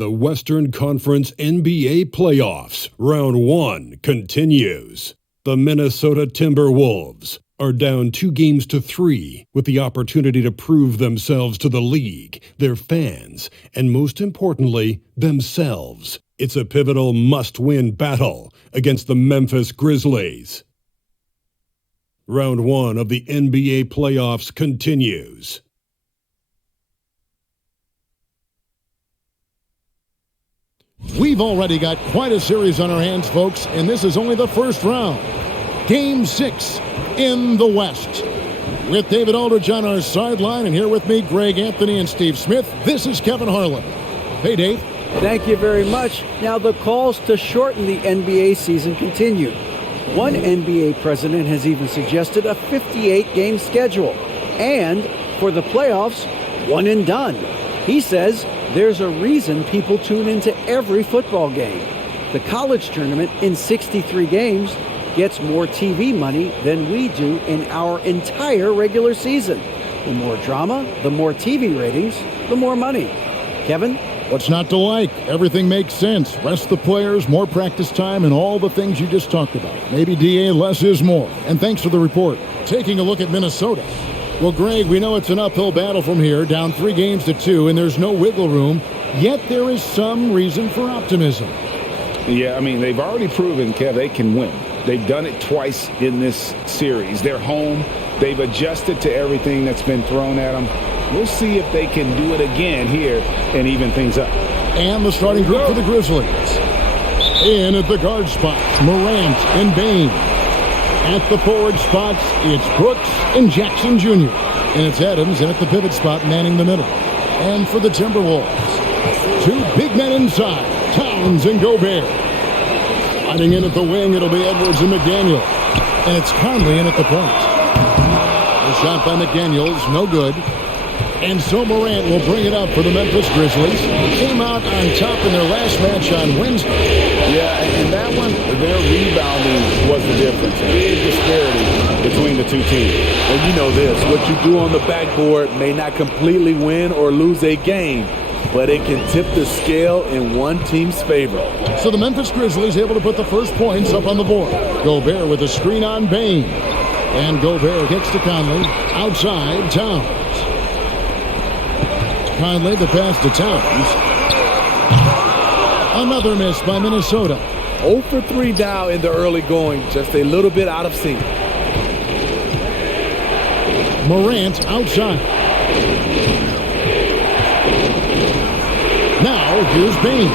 The Western Conference NBA Playoffs, Round 1, continues. The Minnesota Timberwolves are down 2-3 with the opportunity to prove themselves to the league, their fans, and most importantly, themselves. It's a pivotal must-win battle against the Memphis Grizzlies. Round 1 of the NBA Playoffs continues. We've already got quite a series on our hands, folks, and this is only the first round. Game 6 in the West. With David Aldridge on our sideline, and here with me, Greg Anthony and Steve Smith, this is Kevin Harlan. Hey, Dave. Thank you very much. Now, the calls to shorten the NBA season continue. One NBA president has even suggested a 58-game schedule. And for the playoffs, one and done. He says there's a reason people tune into every football game. The college tournament in 63 games gets more TV money than we do in our entire regular season. The more drama, the more TV ratings, the more money. Kevin? What's not to like? Everything makes sense. Rest the players, more practice time, and all the things you just talked about. Maybe DA, less is more. And thanks for the report. Taking a look at Minnesota. Well, Greg, we know it's an uphill battle from here, down 3-2, and there's no wiggle room. Yet there is some reason for optimism. Yeah, I mean, they've already proven, Kev, they can win. They've done it twice in this series. They're home. They've adjusted to everything that's been thrown at them. We'll see if they can do it again here and even things up. And the starting group for the Grizzlies. In at the guard spots, Morant and Bane. At the forward spots, it's Brooks and Jackson Jr. And it's Adams at the pivot spot, manning the middle. And for the Timberwolves, 2 big men inside, Towns and Gobert. Fighting in at the wing, it'll be Edwards and McDaniel. And it's Conley in at the point. The shot by McDaniels, no good. And so Morant will bring it up for the Memphis Grizzlies. Came out on top in their last match on Wednesday. Yeah, and that one, their rebounding was the difference. Big disparity between the two teams. And you know this, what you do on the backboard may not completely win or lose a game, but it can tip the scale in one team's favor. So the Memphis Grizzlies able to put the first points up on the board. Gobert with a screen on Bane. And Gobert kicks to Conley. Outside, Towns. Conley, the pass to Towns. Another miss by Minnesota. 0 for 3 now in the early going, just a little bit out of sync. Morant outside. Now, here's Bane.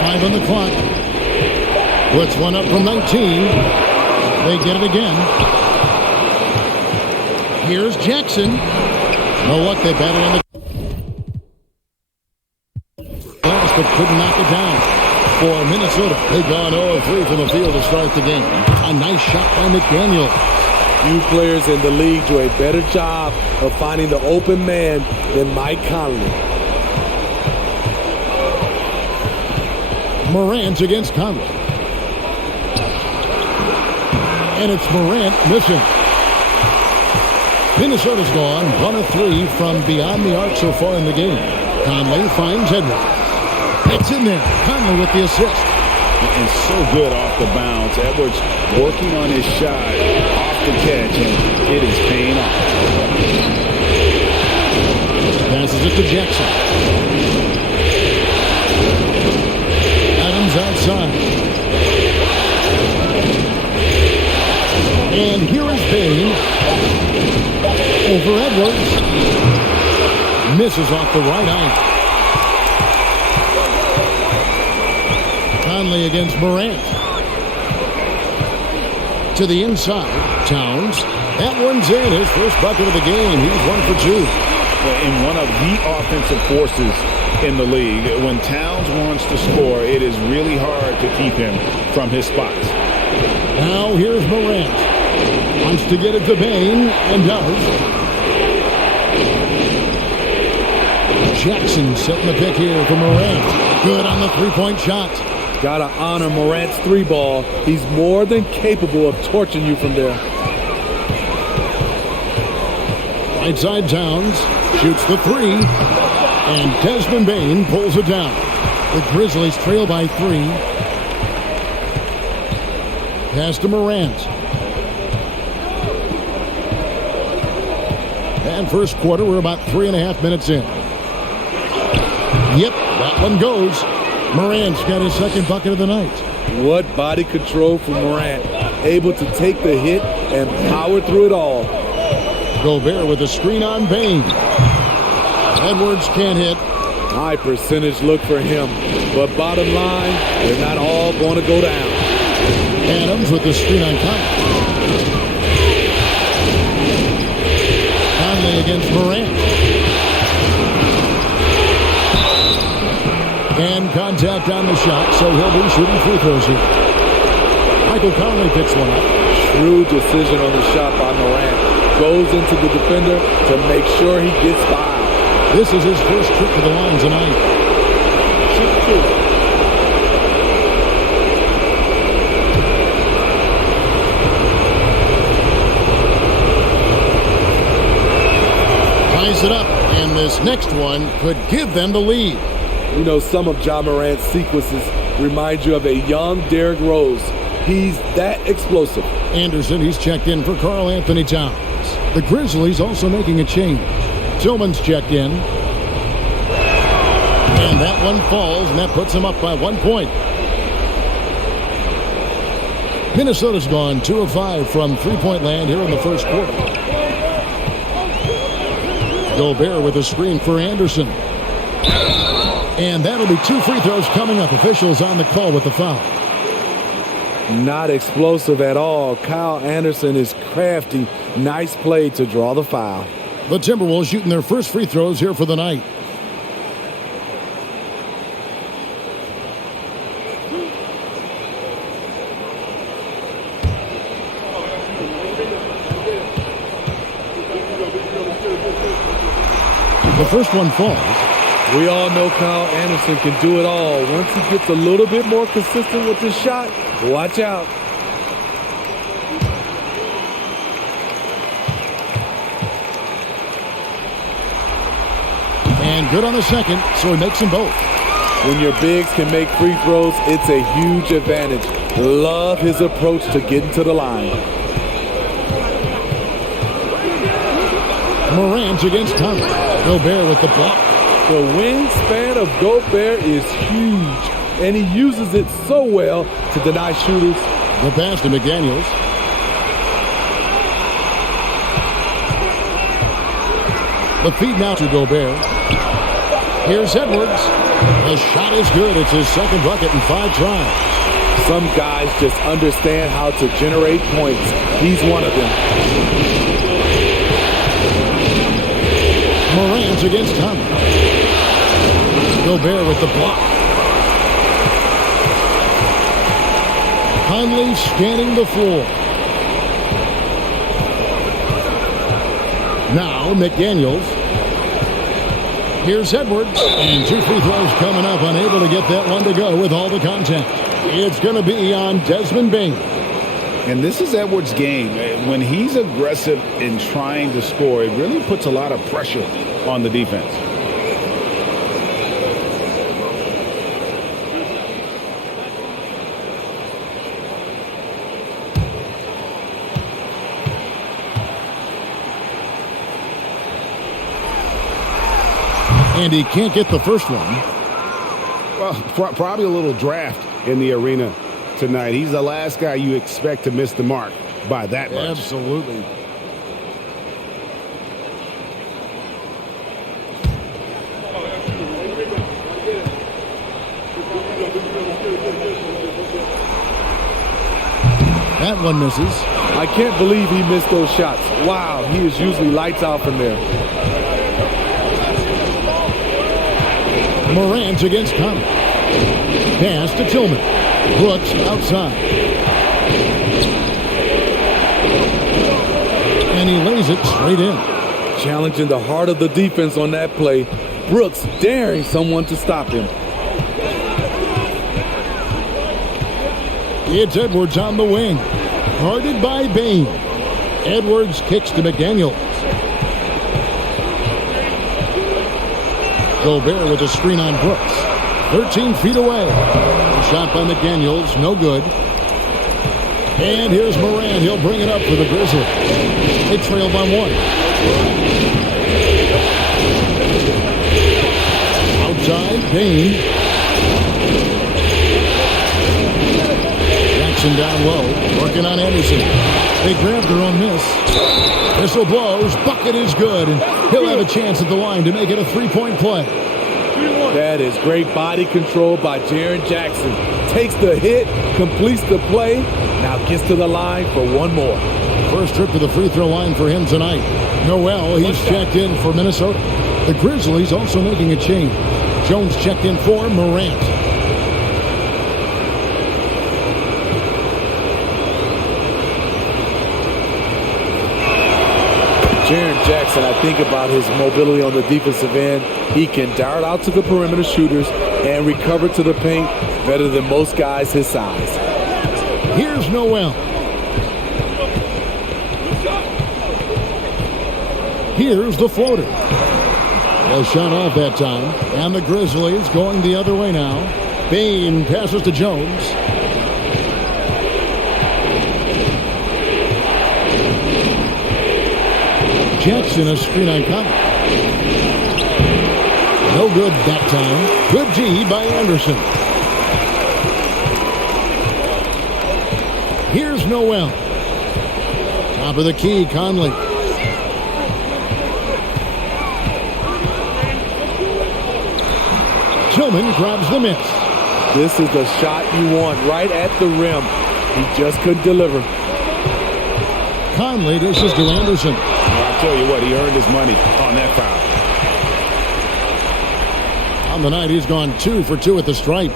5 on the clock. Puts one up from 19. They get it again. Here's Jackson. Know what? They batted on the glass, but couldn't knock it down. For Minnesota, they've gone 0-3 from the field to start the game. A nice shot by McDaniel. Few players in the league do a better job of finding the open man than Mike Conley. Morant against Conley. And it's Morant missing. Minnesota's gone 1 of 3 from beyond the arc so far in the game. Conley finds Edwards. It's in there. Conley with the assist. And so good off the bounce. Edwards working on his shot off the catch, and it is paying off. Passes it to Jackson. Adams outside. And here is Bane. Over Edwards. Misses off the right eye. Conley against Morant. To the inside. Towns. That one's in. His first bucket of the game. He's 1 for 2. And one of the offensive forces in the league. When Towns wants to score, it is really hard to keep him from his spots. Now here's Morant. Wants to get it to Bane, and does. Jackson setting the pick here for Morant. Good on the three-point shot. Gotta honor Morant's 3-ball. He's more than capable of torching you from there. Right side Towns. Shoots the 3. And Desmond Bane pulls it down. The Grizzlies trail by 3. Pass to Morant. And first quarter, we're about 3.5 minutes in. Yep, that one goes. Morant's got his second bucket of the night. What body control from Morant. Able to take the hit and power through it all. Gobert with a screen on Bane. Edwards can't hit. High percentage look for him. But bottom line, they're not all going to go down. Adams with the screen on Conley. Conley against Morant. And contact on the shot, so he'll be shooting free throws here. Michael Conley picks one up. Shrewd decision on the shot by Morant. Goes into the defender to make sure he gets fouled. This is his first trip to the line tonight. Ties it up, and this next one could give them the lead. You know, some of Ja Morant's sequences remind you of a young Derrick Rose. He's that explosive. Anderson, he's checked in for Karl Anthony Towns. The Grizzlies also making a change. Tillman's checked in. And that one falls, and that puts them up by 1 point. Minnesota's gone 2 of 5 from three-point land here in the first quarter. Gobert with a screen for Anderson. And that'll be 2 free throws coming up. Officials on the call with the foul. Not explosive at all. Kyle Anderson is crafty. Nice play to draw the foul. The Timberwolves shooting their first free throws here for the night. The first one falls. We all know Kyle Anderson can do it all. Once he gets a little bit more consistent with his shot, watch out. And good on the second, so he makes them both. When your bigs can make free throws, it's a huge advantage. Love his approach to getting to the line. Morant against Conley. Gobert with the block. The wingspan of Gobert is huge, and he uses it so well to deny shooters. The pass to McDaniels. The feed now to Gobert. Here's Edwards. The shot is good. It's his second bucket in 5 tries. Some guys just understand how to generate points. He's one of them. Morant against Conley. Gobert with the block. Conley scanning the floor. Now McDaniels. Here's Edwards. And 2 free throws coming up. Unable to get that one to go with all the contact. It's going to be on Desmond Bane. And this is Edwards' game. When he's aggressive in trying to score, it really puts a lot of pressure on the defense. And he can't get the first one. Well, probably a little draft in the arena tonight. He's the last guy you expect to miss the mark by that much. Absolutely. That one misses. I can't believe he missed those shots. Wow, he is usually lights out from there. Morant against Conley. Pass to Tillman. Brooks outside. And he lays it straight in. Challenging the heart of the defense on that play. Brooks daring someone to stop him. It's Edwards on the wing. Guarded by Bane. Edwards kicks to McDaniels. Gobert with a screen on Brooks. 13 feet away. Shot by McDaniels, no good. And here's Morant. He'll bring it up for the Grizzlies. They trail by 1. Outside, Payne. Jackson down low, working on Anderson. They grab their own miss. Whistle blows, bucket is good, and he'll have a chance at the line to make it a 3-point play. That is great body control by Jaren Jackson. Takes the hit, completes the play, now gets to the line for one more. First trip to the free throw line for him tonight. Noel, he's checked in for Minnesota. The Grizzlies also making a change. Jones checked in for Morant. Jaren Jackson, I think about his mobility on the defensive end. He can dart out to the perimeter shooters and recover to the paint better than most guys his size. Here's Noel. Here's the floater. Well, shot off that time. And the Grizzlies going the other way now. Payne passes to Jones. Jackson a screen on Conley. No good that time. Good D by Anderson. Here's Noel. Top of the key, Conley. Tillman grabs the miss. This is the shot you want right at the rim. He just couldn't deliver. Conley dishes to Anderson. I'll tell you what, he earned his money on that foul. On the night, he's gone 2 for 2 at the stripe.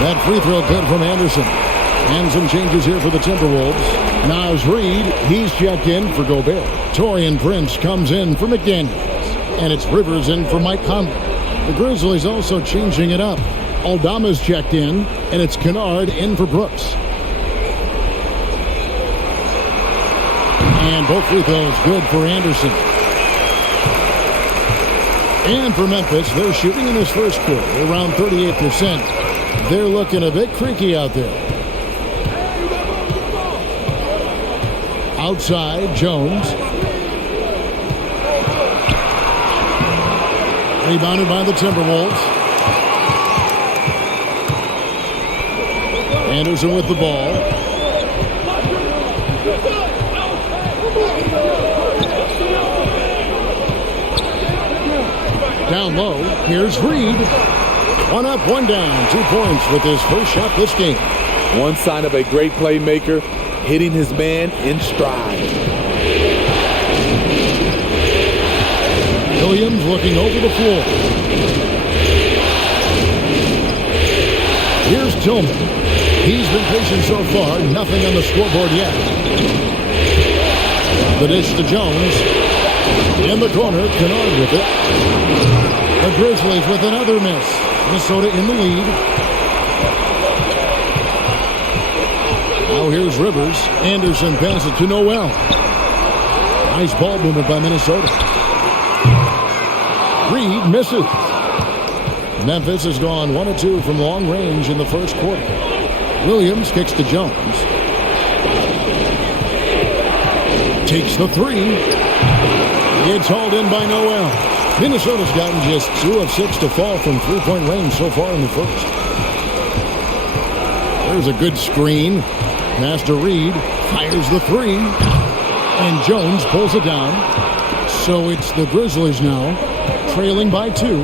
That free throw good from Anderson. And some changes here for the Timberwolves. Naz Reid, he's checked in for Gobert. Taurean Prince comes in for McDaniels. And it's Rivers in for Mike Conley. The Grizzlies also changing it up. Aldama's checked in, and it's Kennard in for Brooks. And both free throws good for Anderson. And for Memphis, they're shooting in this first quarter around 38%. They're looking a bit creaky out there. Outside, Jones. Rebounded by the Timberwolves. Anderson with the ball. Down low, here's Reid. 1 up, 1 down, 2 points with his first shot this game. One sign of a great playmaker, hitting his man in stride. Williams looking over the floor. Here's Tillman. He's been patient so far, nothing on the scoreboard yet. The dish to Jones. In the corner, Kennard with it. The Grizzlies with another miss. Minnesota in the lead. Now here's Rivers. Anderson passes to Noel. Nice ball movement by Minnesota. Reid misses. Memphis has gone 1 of 2 from long range in the first quarter. Williams kicks to Jones. Takes the 3. It's hauled in by Noel. Minnesota's gotten just 2 of 6 to fall from 3-point range so far in the first. There's a good screen. Pass to Reid. Fires the 3. And Jones pulls it down. So it's the Grizzlies now, trailing by 2.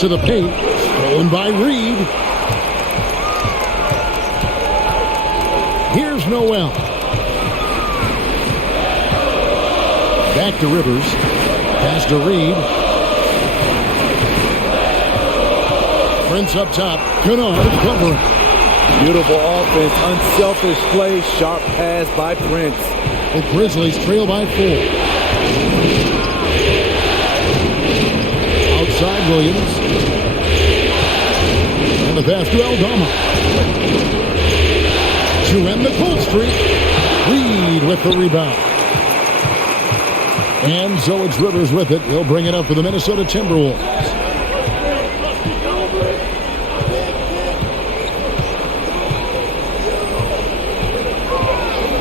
To the paint. Stolen by Reid. Here's Noel. Back to Rivers. Pass to Reid. Prince up top. Kennard covering. Beautiful offense, unselfish play, sharp pass by Prince. The Grizzlies trail by 4. Outside Williams. And the pass to Aldama. To end the cold streak, Reed with the rebound. And so it's Rivers with it. He'll bring it up for the Minnesota Timberwolves.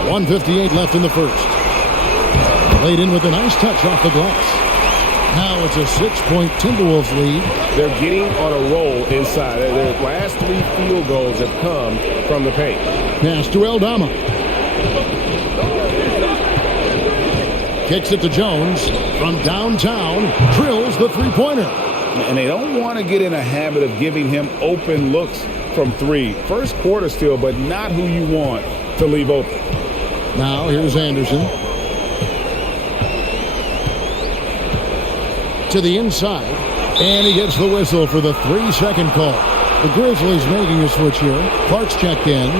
.158 left in the first. Laid in with a nice touch off the glass. Now it's a 6-point Timberwolves lead. They're getting on a roll inside. Their last 3 field goals have come from the paint. Pass to Aldama. Kicks it to Jones from downtown. Drills the three-pointer. And they don't want to get in a habit of giving him open looks from 3. First quarter still, but not who you want to leave open. Now here's Anderson. To the inside. And he gets the whistle for the 3-second call. The Grizzlies making a switch here. Clark's checked in.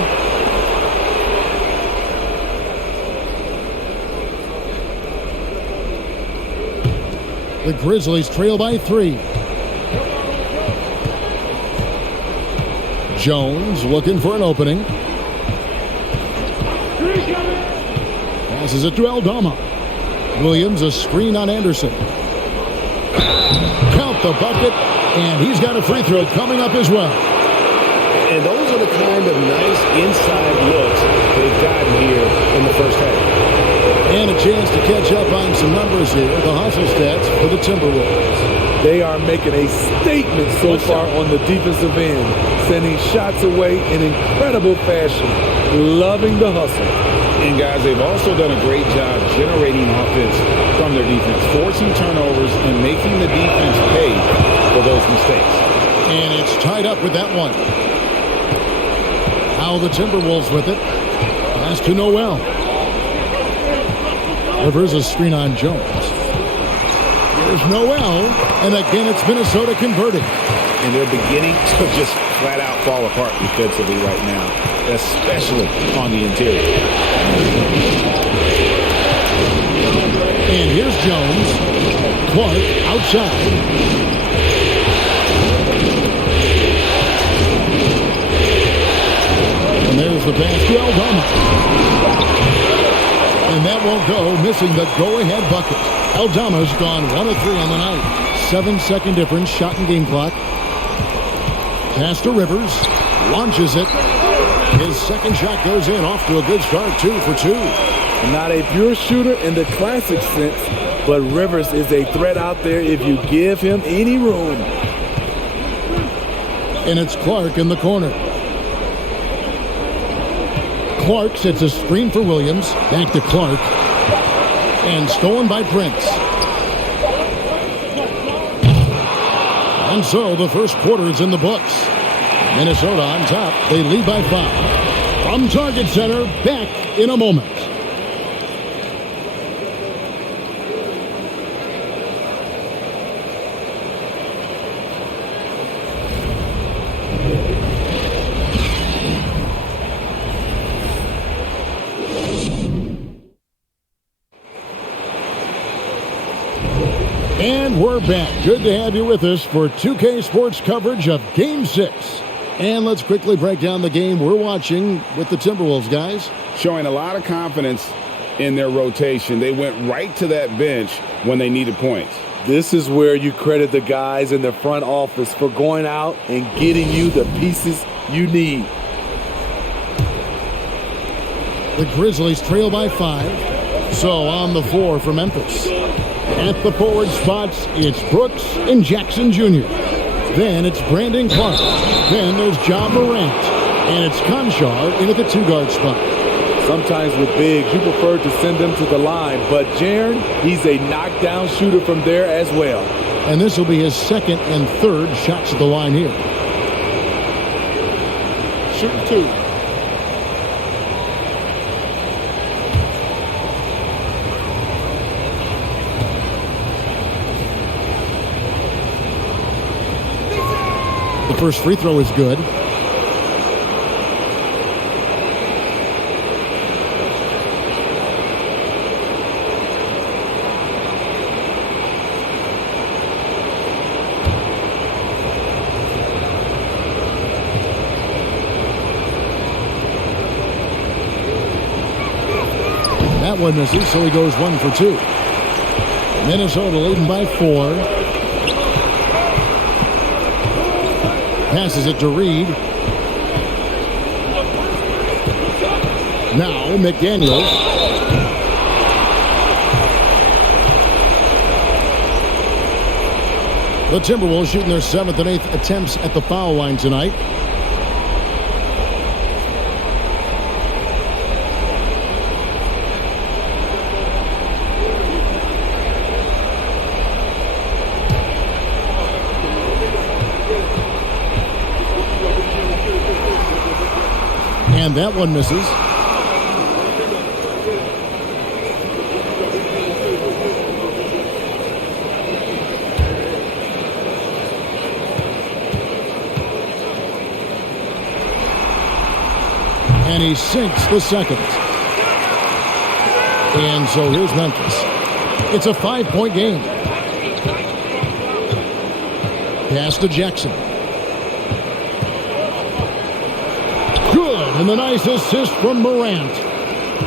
The Grizzlies trail by 3. Jones looking for an opening. Passes it to Aldama. Williams a screen on Anderson. Count the bucket, and he's got a free throw coming up as well. And those are the kind of nice inside looks they've gotten here in the first half. And a chance to catch up on some numbers here. The hustle stats for the Timberwolves. They are making a statement so far on the defensive end, sending shots away in incredible fashion. Loving the hustle. And guys, they've also done a great job generating offense from their defense, forcing turnovers and making the defense pay for those mistakes. And it's tied up with that one. Now the Timberwolves with it. Pass to Noel. Rivers a screen on Jones. Here's Noel, and again it's Minnesota converting. And they're beginning to just flat out fall apart defensively right now, especially on the interior. And here's Jones. Clark outside. And there's the pass to Aldama. And that won't go, missing the go-ahead bucket. Aldama's gone 1 of 3 on the night. 7-second difference, shot and game clock. Pass to Rivers. Launches it. His second shot goes in, off to a good start, 2 for 2. Not a pure shooter in the classic sense, but Rivers is a threat out there if you give him any room. And it's Clark in the corner. Clark sets a screen for Williams. Back to Clark. And stolen by Prince. And so the first quarter is in the books. Minnesota on top. They lead by 5. From Target Center, back in a moment. And we're back. Good to have you with us for 2K Sports coverage of Game 6. And let's quickly break down the game we're watching with the Timberwolves, guys. Showing a lot of confidence in their rotation. They went right to that bench when they needed points. This is where you credit the guys in the front office for going out and getting you the pieces you need. The Grizzlies trail by 5. So on the floor for Memphis. At the forward spots, it's Brooks and Jackson Jr. Then it's Brandon Clark. Then there's John Morant. And it's Conchar in at the 2-guard spot. Sometimes with bigs, you prefer to send them to the line. But Jaren, he's a knockdown shooter from there as well. And this will be his second and third shots at the line here. Shooting 2. The first free throw is good. That one misses, so he goes 1 for 2. Minnesota leading by 4. Passes it to Reed. Now McDaniels. The Timberwolves shooting their 7th and 8th attempts at the foul line tonight. And that one misses. And he sinks the second. And so here's Memphis. It's a 5-point game. Pass to Jackson. Good, and the nice assist from Morant.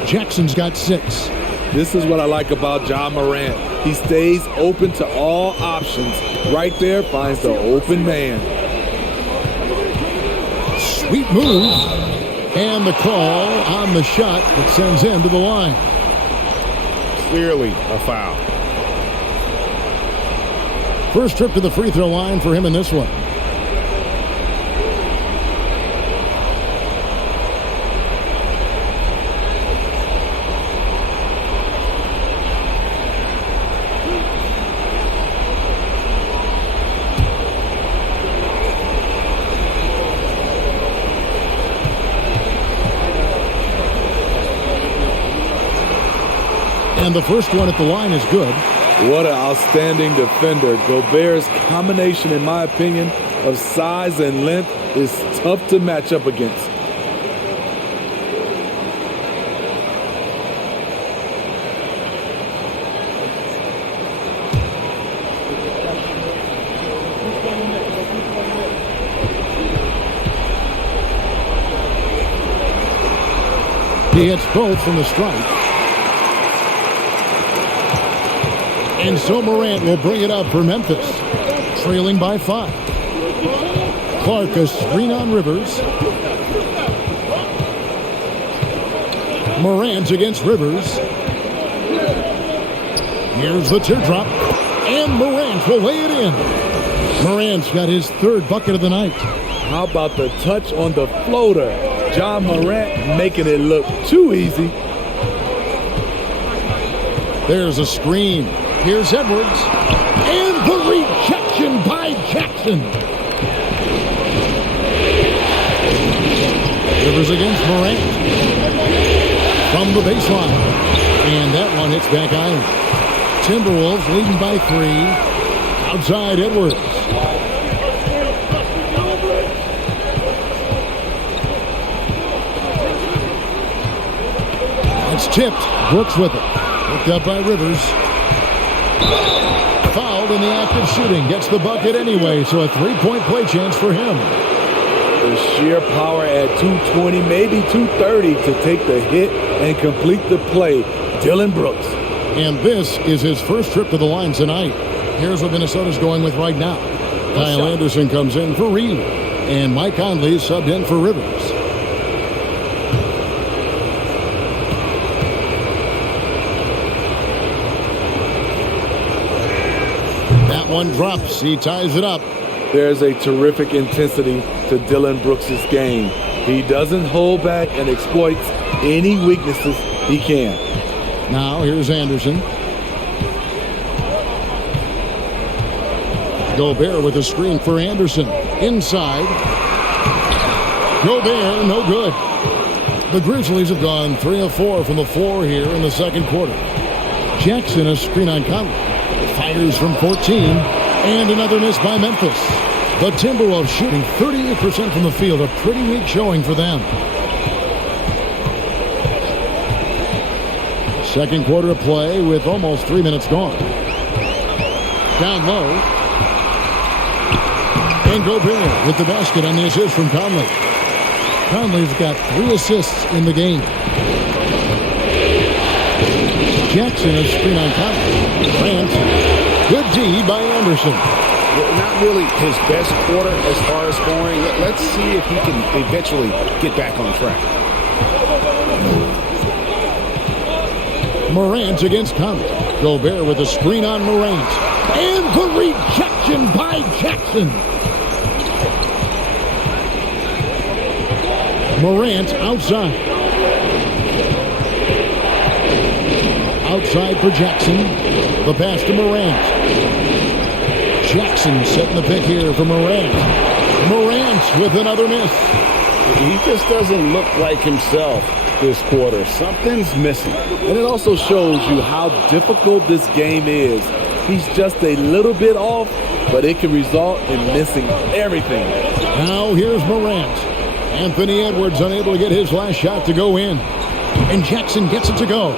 Jackson's got 6. This is what I like about John Morant. He stays open to all options. Right there, finds the open man. Sweet move. And the call on the shot that sends him to the line. Clearly a foul. First trip to the free throw line for him in this one. And the first one at the line is good. What an outstanding defender. Gobert's combination, in my opinion, of size and length is tough to match up against. He hits both from the strike. And so Morant will bring it up for Memphis, trailing by 5. Clark a screen on Rivers. Morant against Rivers. Here's the teardrop. And Morant will lay it in. Morant's got his 3rd bucket of the night. How about the touch on the floater? John Morant making it look too easy. There's a screen. Here's Edwards. And the rejection by Jackson. Rivers against Morant. From the baseline. And that one hits back iron. Timberwolves leading by 3. Outside Edwards. It's tipped. Brooks with it. Picked up by Rivers. Fouled in the act of shooting. Gets the bucket anyway, so a 3-point play chance for him. The sheer power at 220, maybe 230 to take the hit and complete the play. Dillon Brooks. And this is his first trip to the line tonight. Here's what Minnesota's going with right now. Kyle Anderson comes in for Reed. And Mike Conley is subbed in for Rivers. One drops. He ties it up. There's a terrific intensity to Dillon Brooks' game. He doesn't hold back and exploits any weaknesses he can. Now here's Anderson. Gobert with a screen for Anderson. Inside. Gobert, no good. The Grizzlies have gone 3 of 4 from the floor here in the second quarter. Jackson, a screen on Conley. Fires from 14, and another miss by Memphis. The Timberwolves shooting 38% from the field, a pretty weak showing for them. Second quarter of play with almost 3 minutes gone. Down low. And Gobert with the basket on the assist from Conley. Conley's got 3 assists in the game. Jackson, a screen on top. Morant. Good D by Anderson. Not really his best quarter as far as scoring. Let's see if he can eventually get back on track. Morant against Conley. Gobert with a screen on Morant. And the rejection by Jackson. Morant outside. Outside for Jackson. The pass to Morant. Jackson setting the pick here for Morant. Morant with another miss. He just doesn't look like himself this quarter. Something's missing. And it also shows you how difficult this game is. He's just a little bit off, but it can result in missing everything. Now here's Morant. Anthony Edwards unable to get his last shot to go in. And Jackson gets it to go.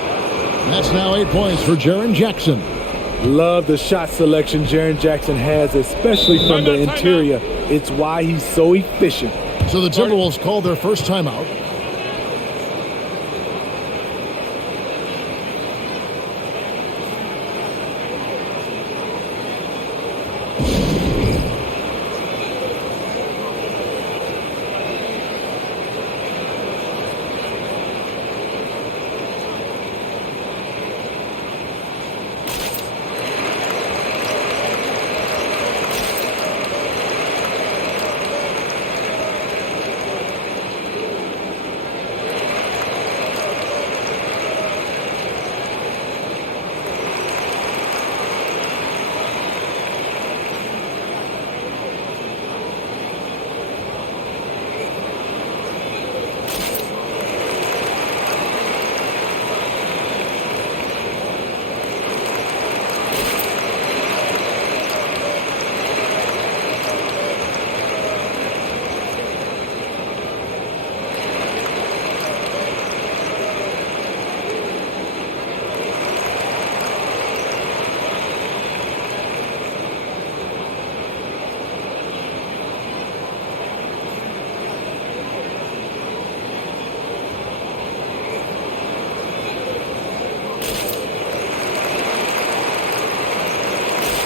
That's now 8 points for Jaren Jackson. Love the shot selection Jaren Jackson has, especially from the interior. It's why he's so efficient. So the Timberwolves call their first timeout.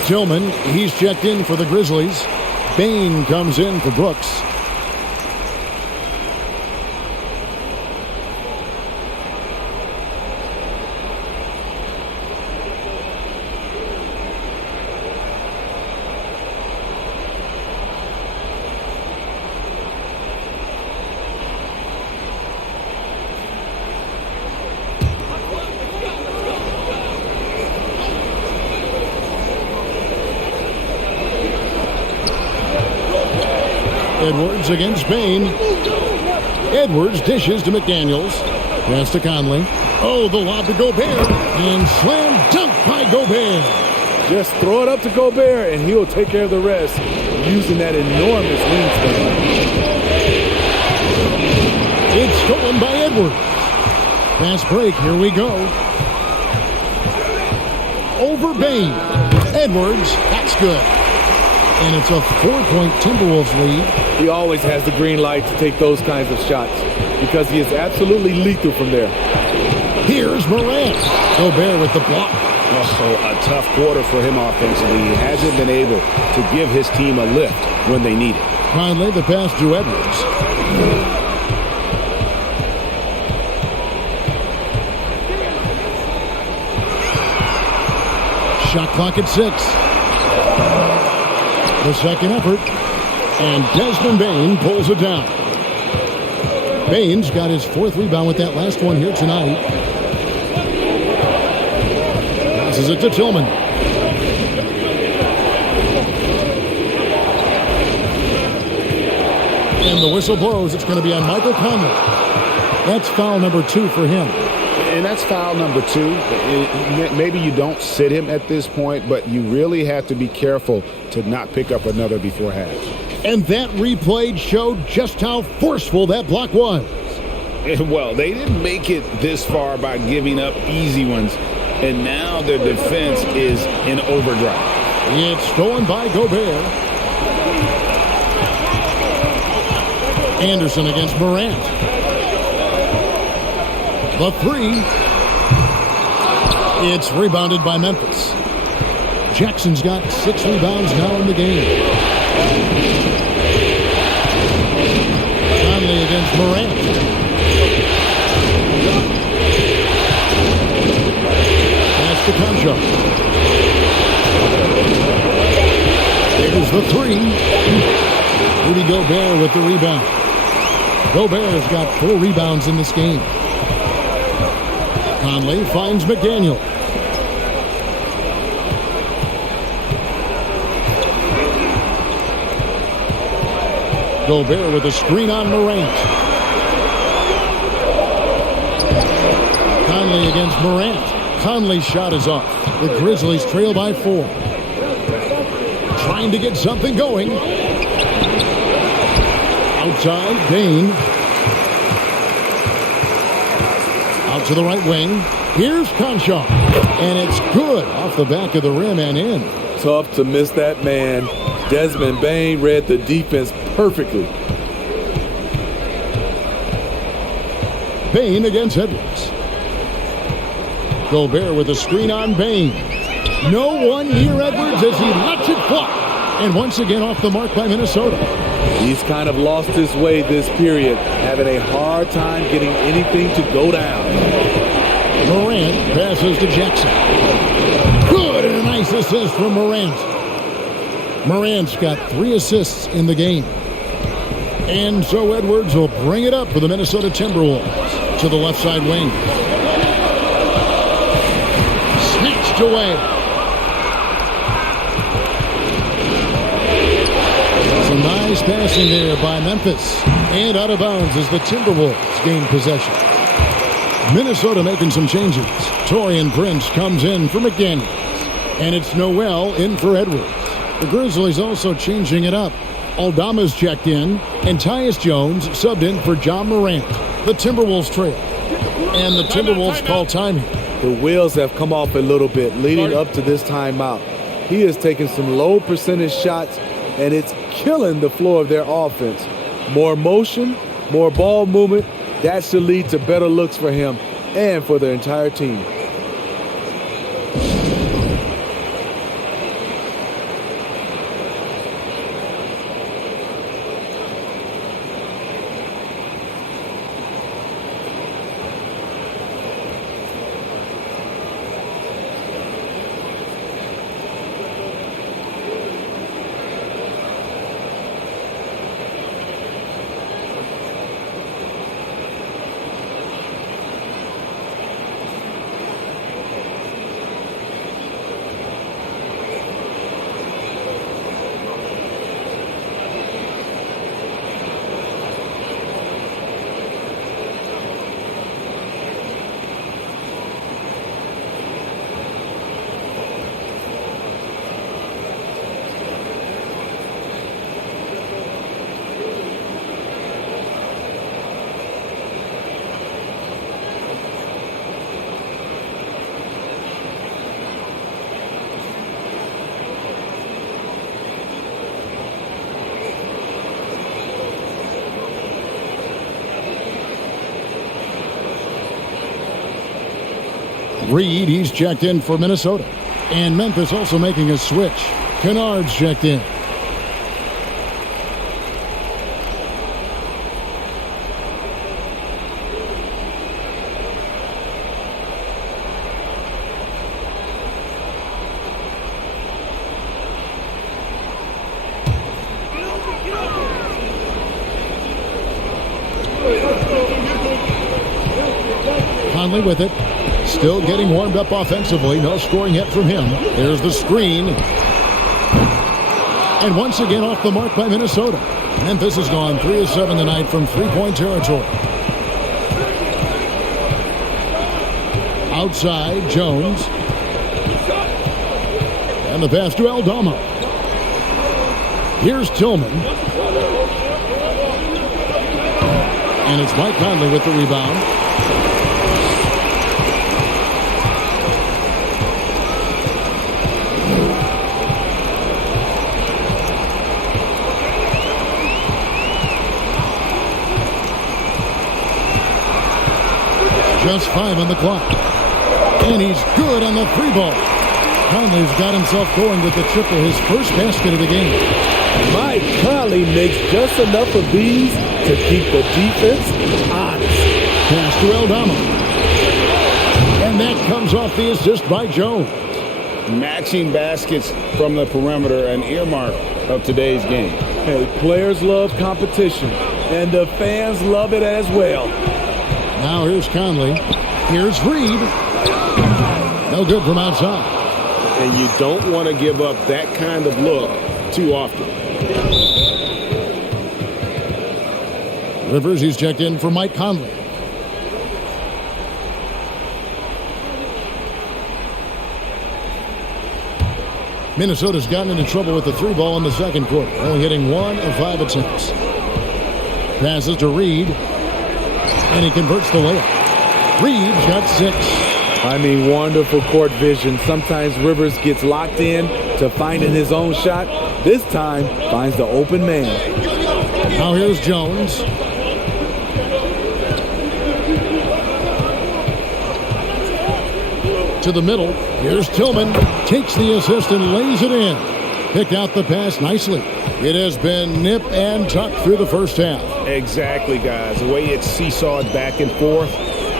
Tillman, he's checked in for the Grizzlies. Bain comes in for Brooks. Edwards against Bain. Edwards dishes to McDaniels. Pass to Conley. Oh, the lob to Gobert. And slam dunk by Gobert. Just throw it up to Gobert, and he'll take care of the rest using that enormous wingspan. It's stolen by Edwards. Fast break. Here we go. Over Bain. Edwards. That's good. And it's a 4-point Timberwolves lead. He always has the green light to take those kinds of shots because he is absolutely lethal from there. Here's Morant. Gobert with the block. Also a tough quarter for him offensively. He hasn't been able to give his team a lift when they need it. Finally, the pass to Edwards. Shot clock at 6. The second effort, and Desmond Bain pulls it down. Bain's got his 4th rebound with that last one here tonight. Passes it to Tillman. And the whistle blows. It's going to be on Michael Conley. That's foul number 2 for him. And that's foul number 2. Maybe you don't sit him at this point, but you really have to be careful to not pick up another before half. And that replay showed just how forceful that block was. Well, they didn't make it this far by giving up easy ones, and now their defense is in overdrive. It's stolen by Gobert. Anderson against Morant. The 3. It's rebounded by Memphis. Jackson's got 6 rebounds now in the game. Conley against Morant. Pass to Concho. Here's the 3. Rudy Gobert with the rebound. Gobert's got 4 rebounds in this game. Conley finds McDaniel. Gobert with a screen on Morant. Conley against Morant. Conley's shot is off. The Grizzlies trail by 4. Trying to get something going. Outside, Bane. Out to the right wing. Here's Concho. And it's good off the back of the rim and in. Tough to miss that man. Desmond Bane read the defense perfectly. Bane against Edwards. Gobert with a screen on Bane. No one near Edwards as he lets it fly. And once again off the mark by Minnesota. He's kind of lost his way this period, having a hard time getting anything to go down. Morant passes to Jackson. Good, and a nice assist from Morant. Morant's got 3 assists in the game. And so Edwards will bring it up for the Minnesota Timberwolves to the left side wing. Snatched away. Some nice passing there by Memphis. And out of bounds as the Timberwolves gain possession. Minnesota making some changes. Taurean Prince comes in for McDaniels. And it's Noel in for Edwards. The Grizzlies also changing it up. Aldama's checked in, and Tyus Jones subbed in for John Morant. The Timberwolves trail. And the Timberwolves call timing. The wheels have come off a little bit leading up to this timeout. He has taken some low percentage shots, and it's killing the floor of their offense. More motion, more ball movement, that should lead to better looks for him and for the entire team. Reed, he's checked in for Minnesota. And Memphis also making a switch. Kennard's checked in. Conley with it. Still getting warmed up offensively. No scoring yet from him. There's the screen. And once again off the mark by Minnesota. Memphis has gone 3 of 7 tonight from three-point territory. Outside, Jones. And the pass to Aldama. Here's Tillman. And it's Mike Conley with the rebound. Just 5 on the clock. And he's good on the three ball. Conley's got himself going with the triple, his first basket of the game. Mike Conley makes just enough of these to keep the defense honest. Pass to Aldama. And that comes off the assist by Jones. Matching baskets from the perimeter, an earmark of today's game. Hey, players love competition, and the fans love it as well. Now here's Conley. Here's Reed. No good from outside. And you don't want to give up that kind of look too often. Rivers, he's checked in for Mike Conley. Minnesota's gotten into trouble with the three ball in the second quarter, only hitting 1 of 5 attempts. Passes to Reed, and he converts the layup. Reed's got 6. I mean, wonderful court vision. Sometimes Rivers gets locked in to finding his own shot. This time, finds the open man. Now here's Jones. To the middle. Here's Tillman. Takes the assist and lays it in. Picked out the pass nicely. It has been nip and tuck through the first half. Exactly, guys. The way it's seesawed back and forth,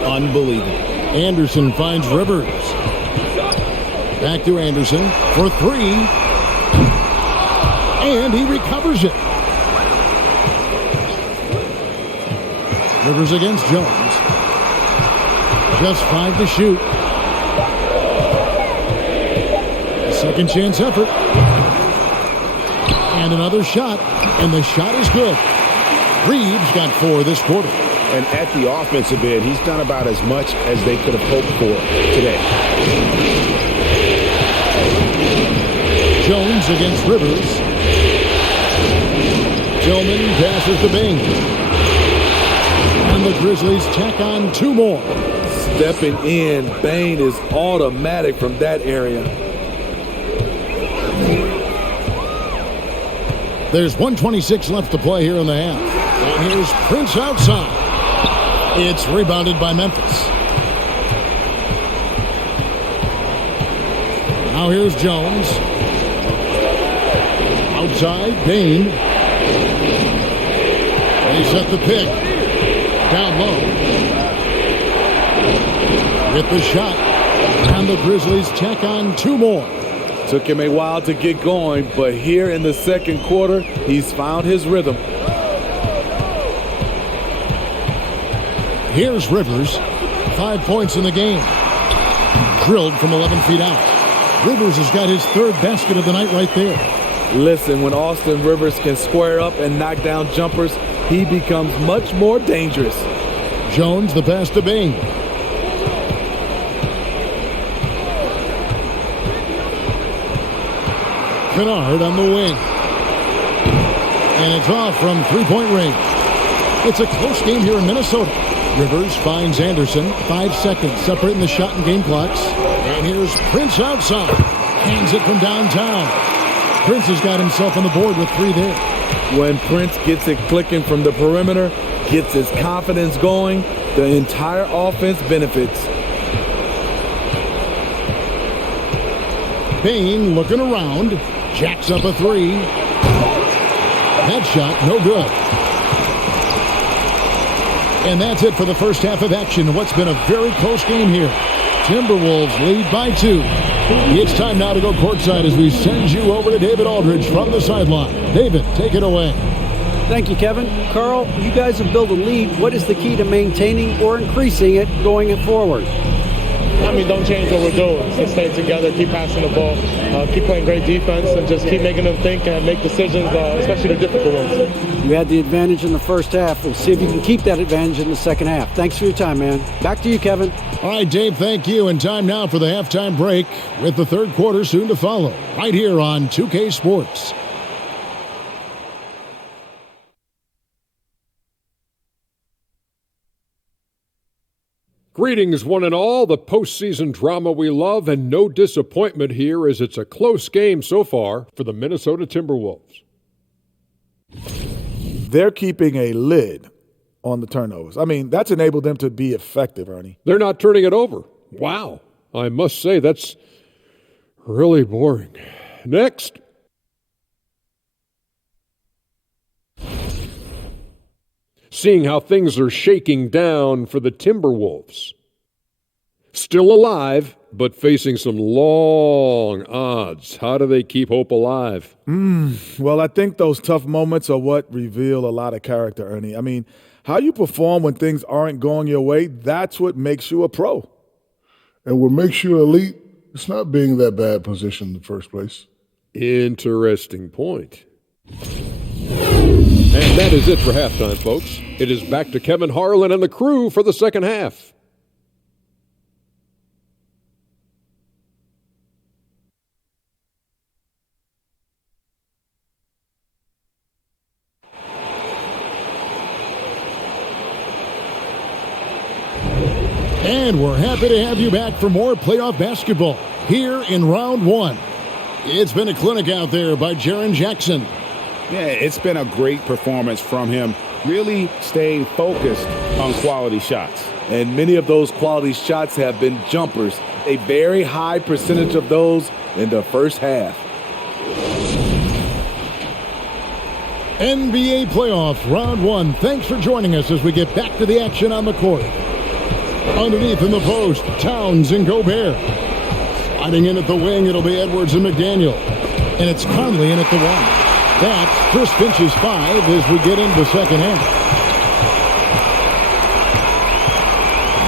unbelievable. Anderson finds Rivers. Back to Anderson for 3. And he recovers it. Rivers against Jones. Just 5 to shoot. Second chance effort. And another shot. And the shot is good. Reeves got 4 this quarter. And at the offensive end, he's done about as much as they could have hoped for today. Jones against Rivers. Tillman passes to Bing. And the Grizzlies tack on 2 more. Stepping in, Bain is automatic from that area. There's 1:26 left to play here in the half. And here's Prince outside. It's rebounded by Memphis. Now here's Jones. Outside, Bain. They set the pick. Down low. Get the shot. And the Grizzlies tack on 2 more. Took him a while to get going, but here in the second quarter, he's found his rhythm. Here's Rivers. 5 points in the game. Drilled from 11 feet out. Rivers has got his 3rd basket of the night right there. Listen, when Austin Rivers can square up and knock down jumpers, he becomes much more dangerous. Jones, the pass to Bing. Kennard on the wing. And it's off from 3-point range. It's a close game here in Minnesota. Rivers finds Anderson. 5 seconds separating the shot and game clocks. And here's Prince outside. Hands it from downtown. Prince has got himself on the board with 3 there. When Prince gets it clicking from the perimeter, gets his confidence going, the entire offense benefits. Bain looking around. Jacks up a 3. That shot, no good. And that's it for the first half of action. What's been a very close game here. Timberwolves lead by 2. It's time now to go courtside as we send you over to David Aldridge from the sideline. David, take it away. Thank you, Kevin. Carl, you guys have built a lead. What is the key to maintaining or increasing it going forward? I mean, don't change what we're doing. Just stay together, keep passing the ball, keep playing great defense, and just keep making them think and make decisions, especially the difficult ones. You had the advantage in the first half. We'll see if you can keep that advantage in the second half. Thanks for your time, man. Back to you, Kevin. All right, Dave, thank you. And time now for the halftime break with the third quarter soon to follow right here on 2K Sports. Greetings, one and all. The postseason drama we love, and no disappointment here as it's a close game so far for the Minnesota Timberwolves. They're keeping a lid on the turnovers. I mean, that's enabled them to be effective, Ernie. They're not turning it over. Wow. I must say, that's really boring. Next. Seeing how things are shaking down for the Timberwolves. Still alive, but facing some long odds. How do they keep hope alive? Well, I think those tough moments are what reveal a lot of character, Ernie. I mean, how you perform when things aren't going your way, that's what makes you a pro. And what makes you elite, it's not being in that bad position in the first place. Interesting point. And that is it for halftime, folks. It is back to Kevin Harlan and the crew for the second half. And we're happy to have you back for more playoff basketball here in round one. It's been a clinic out there by Jaren Jackson. Yeah, it's been a great performance from him, really staying focused on quality shots. And many of those quality shots have been jumpers, a very high percentage of those in the first half. NBA playoffs round one. Thanks for joining us as we get back to the action on the court. Underneath in the post, Towns and Gobert. Sliding in at the wing, it'll be Edwards and McDaniel. And it's Conley in at the one. That's Chris Finch's 5 as we get into the second half.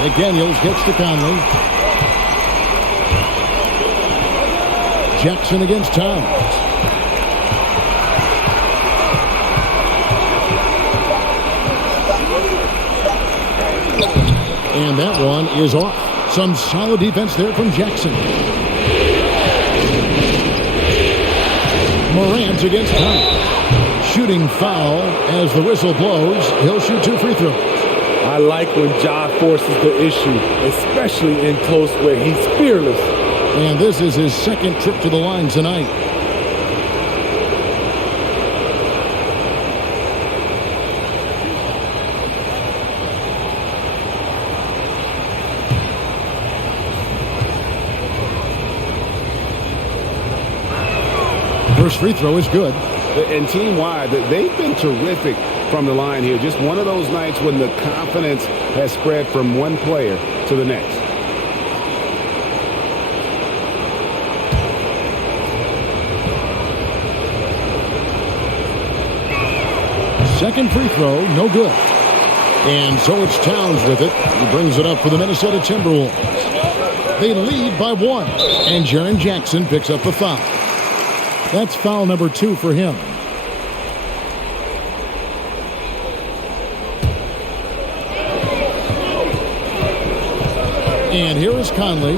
McDaniels gets to Conley. Jackson against Towns. And that one is off. Some solid defense there from Jackson. Morant against Conley. Shooting foul as the whistle blows. He'll shoot 2 free throws. I like when Ja forces the issue, especially in close where he's fearless. And this is his second trip to the line tonight. First free throw is good. And team-wide, they've been terrific from the line here. Just one of those nights when the confidence has spread from one player to the next. Second free throw, no good. And so it's Towns with it. He brings it up for the Minnesota Timberwolves. They lead by 1. And Jaren Jackson picks up the foul. That's foul number 2 for him. And here is Conley.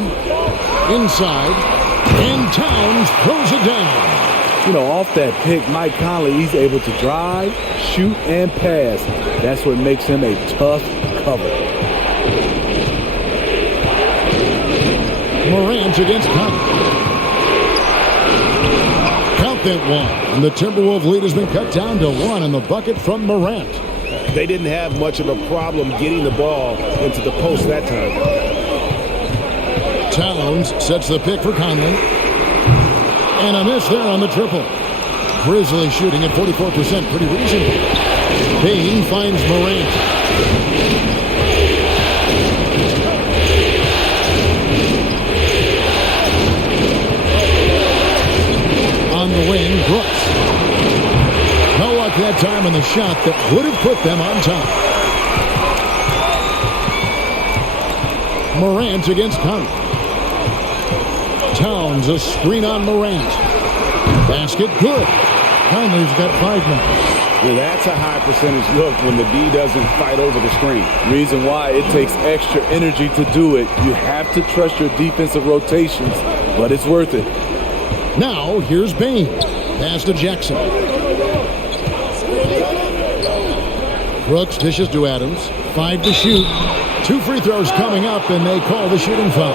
Inside. And Towns throws it down. You know, off that pick, Mike Conley, he's able to drive, shoot, and pass. That's what makes him a tough cover. Morant against Conley. Count that one. And the Timberwolves lead has been cut down to 1 in the bucket from Morant. They didn't have much of a problem getting the ball into the post that time. Towns sets the pick for Conley. And a miss there on the triple. Grizzlies shooting at 44%, pretty reasonable. Payne finds Morant. On the wing, Brooks. No luck that time on the shot that would have put them on top. Morant against Conley. Towns, a screen on Morant. Basket, good. Conley's got 5 now. Well, that's a high percentage look when the D doesn't fight over the screen. Reason why it takes extra energy to do it. You have to trust your defensive rotations, but it's worth it. Now, here's Bain. Pass to Jackson. Brooks dishes to Adams. 5 to shoot. 2 free throws coming up, and they call the shooting foul.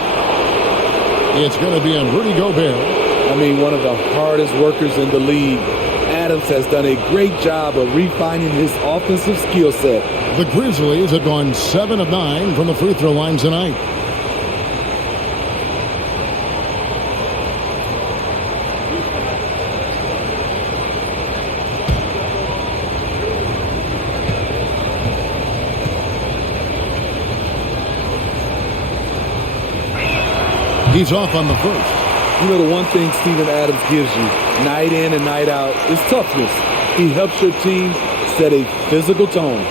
It's going to be on Rudy Gobert. I mean, one of the hardest workers in the league. Adams has done a great job of refining his offensive skill set. The Grizzlies have gone 7 of 9 from the free throw line tonight. He's off on the first. You know, the one thing Steven Adams gives you night in and night out is toughness. He helps your team set a physical tone.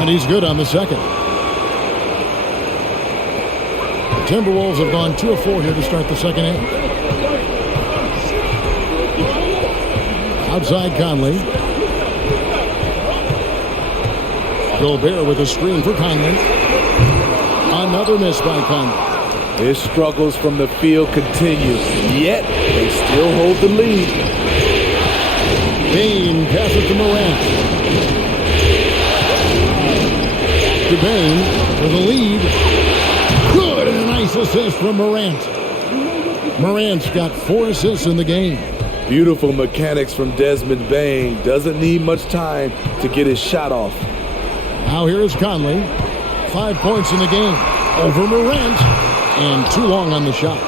And he's good on the second. The Timberwolves have gone 2 of 4 here to start the second half. Outside Conley. Gobert with a screen for Conley. Another miss by Conley. His struggles from the field continue, yet they still hold the lead. Bane passes to Morant. To Bane for the lead. Good, and a nice assist from Morant. Morant's got 4 assists in the game. Beautiful mechanics from Desmond Bane. Doesn't need much time to get his shot off. Now here is Conley. 5 points in the game over Morant, and too long on the shot.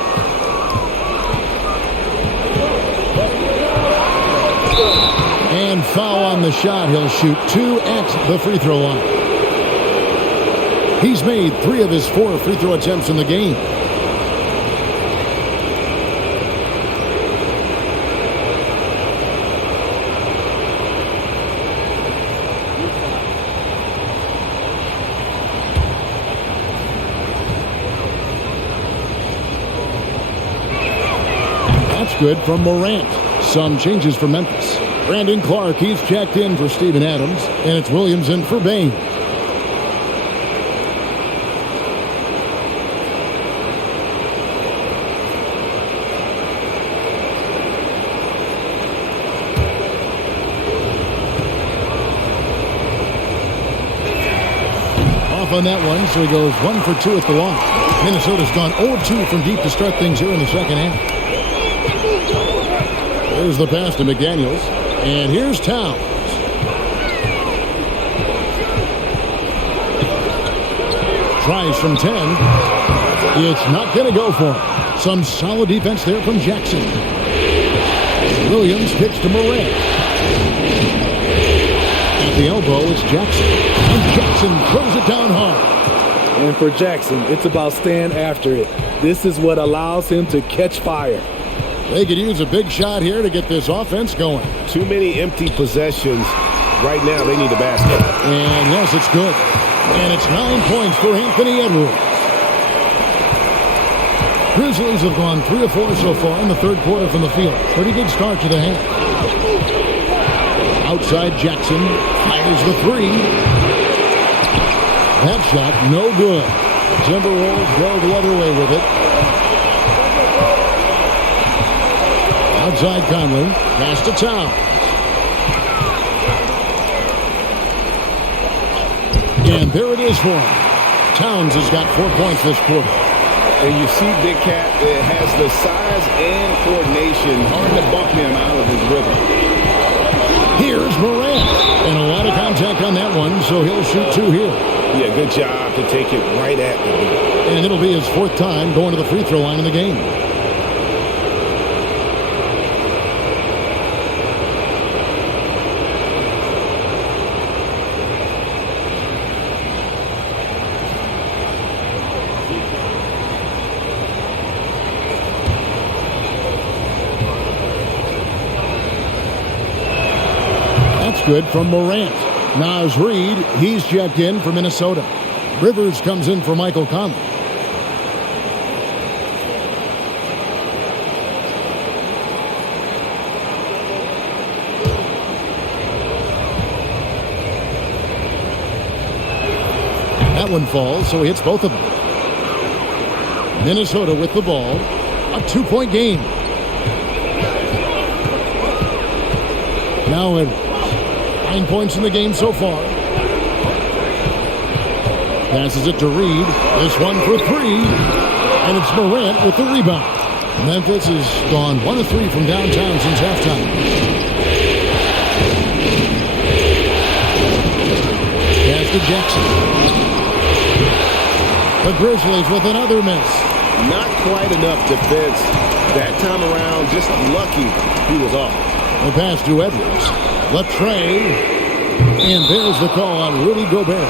And foul on the shot. He'll shoot 2 at the free throw line. He's made 3 of his 4 free throw attempts in the game. That's good from Morant. Some changes for Memphis. Brandon Clark, he's checked in for Steven Adams, and it's Williams in for Bane. On that one, so he goes 1 for 2 at the line. Minnesota's gone 0-2 from deep to start things here in the second half. There's the pass to McDaniels, and here's Towns. Tries from 10. It's not going to go for him. Some solid defense there from Jackson. Williams kicks to Morant. At the elbow, it's Jackson. And Jackson throws it down hard. And for Jackson, it's about staying after it. This is what allows him to catch fire. They could use a big shot here to get this offense going. Too many empty possessions. Right now, they need a basket. And yes, it's good. And it's 9 points for Anthony Edwards. Grizzlies have gone 3 of 4 so far in the third quarter from the field. Pretty good start to the half. Outside Jackson fires the 3. That shot no good. Timberwolves go the other way with it. Outside Conley, pass to Towns. And there it is for him. Towns has got 4 points this quarter. And you see Big Cat has the size and coordination. Hard to bump him out of his rhythm. Here's Morant. And a lot of contact on that one, so he'll shoot 2 here. Yeah, good job to take it right at the hoop. And it'll be his 4th time going to the free throw line in the game. That's good from Morant. Naz Reid, he's checked in for Minnesota. Rivers comes in for Michael Conley. That one falls, so he hits both of them. Minnesota with the ball. A 2-point game. Now Edwards. 9 points in the game so far. Passes it to Reed. This one for 3. And it's Morant with the rebound. Memphis has gone 1 of 3 from downtown since halftime. Pass to Jackson. The Grizzlies with another miss. Not quite enough defense that time around. Just lucky he was off. The pass to Edwards. Latrey. And there's the call on Rudy Gobert.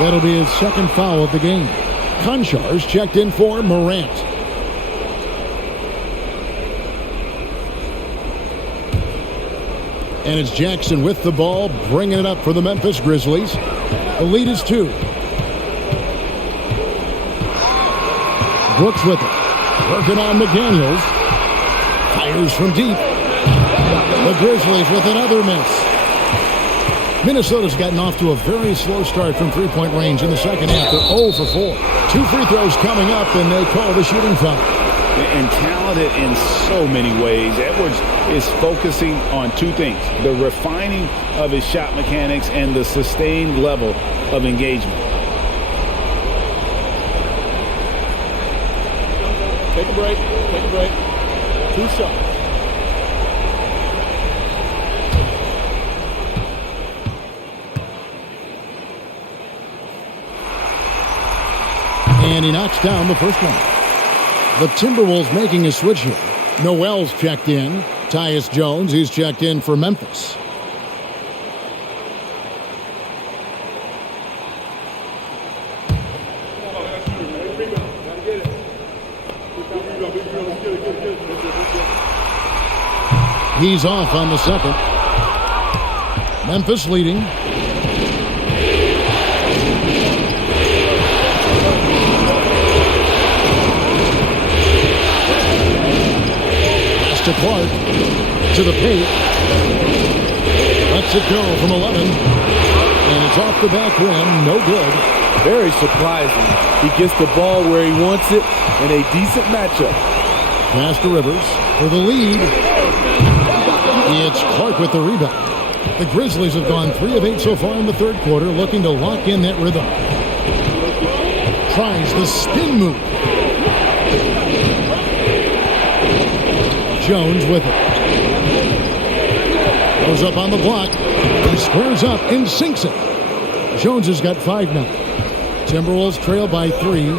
That'll be his second foul of the game. Konchar's checked in for Morant. And it's Jackson with the ball, bringing it up for the Memphis Grizzlies. The lead is 2. Brooks with it. Working on McDaniels. Fires from deep. The Grizzlies with another miss. Minnesota's gotten off to a very slow start from three-point range in the second half. They're 0 for 4. 2 free throws coming up, and they call the shooting foul. And talented in so many ways. Edwards is focusing on 2 things: the refining of his shot mechanics and the sustained level of engagement. Take a break. Take a break. 2 shots. And he knocks down the first one. The Timberwolves making a switch here. Noel's checked in. Tyus Jones, he's checked in for Memphis. He's off on the second. Memphis leading. To Clark, to the paint, lets it go from 11, and it's off the back rim, no good. Very surprising. He gets the ball where he wants it in a decent matchup. Pass to Rivers for the lead. It's Clark with the rebound. The Grizzlies have gone 3 of 8 so far in the third quarter, looking to lock in that rhythm. Tries the spin move. Jones with it. Goes up on the block. He squares up and sinks it. Jones has got 5 now. Timberwolves trail by 3.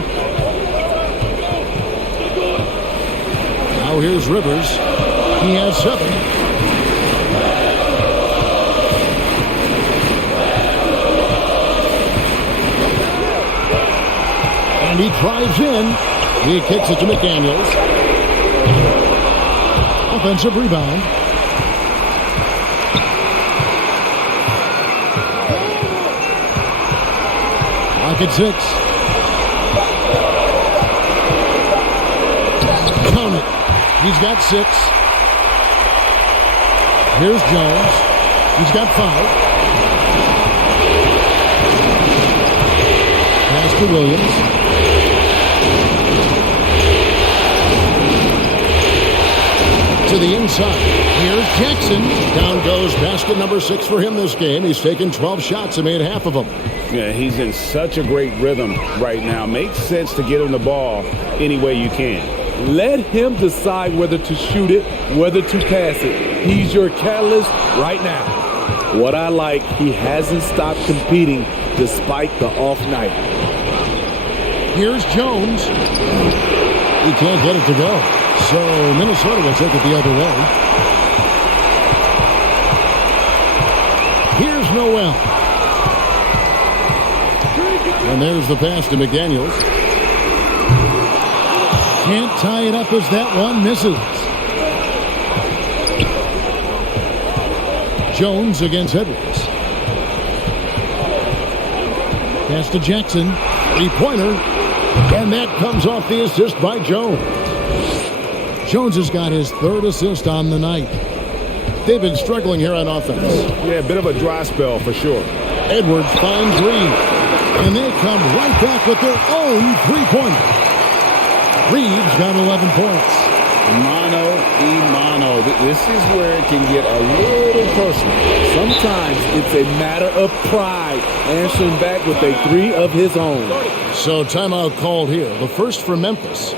Now here's Rivers. He has 7. And he drives in. He kicks it to McDaniels. Offensive rebound. Lock at 6. Count it. He's got 6. Here's Jones. He's got 5. Pass to Williams. To the inside. Here's Jackson. Down goes basket number 6 for him this game. He's taken 12 shots and made half of them. Yeah, he's in such a great rhythm right now. Makes sense to get him the ball any way you can. Let him decide whether to shoot it, whether to pass it. He's your catalyst right now. What I like, he hasn't stopped competing despite the off night. Here's Jones. He can't get it to go. So Minnesota will take it the other way. Here's Noel. And there's the pass to McDaniels. Can't tie it up as that one misses. Jones against Edwards. Pass to Jackson. 3-pointer. And that comes off the assist by Jones. Jones has got his 3rd assist on the night. They've been struggling here on offense. Yeah, a bit of a dry spell for sure. Edwards finds Reed. And they come right back with their own 3-pointer. Reed's got 11 points. Mano y mano. This is where it can get a little personal. Sometimes it's a matter of pride, answering back with a 3 of his own. So timeout called here. The first for Memphis.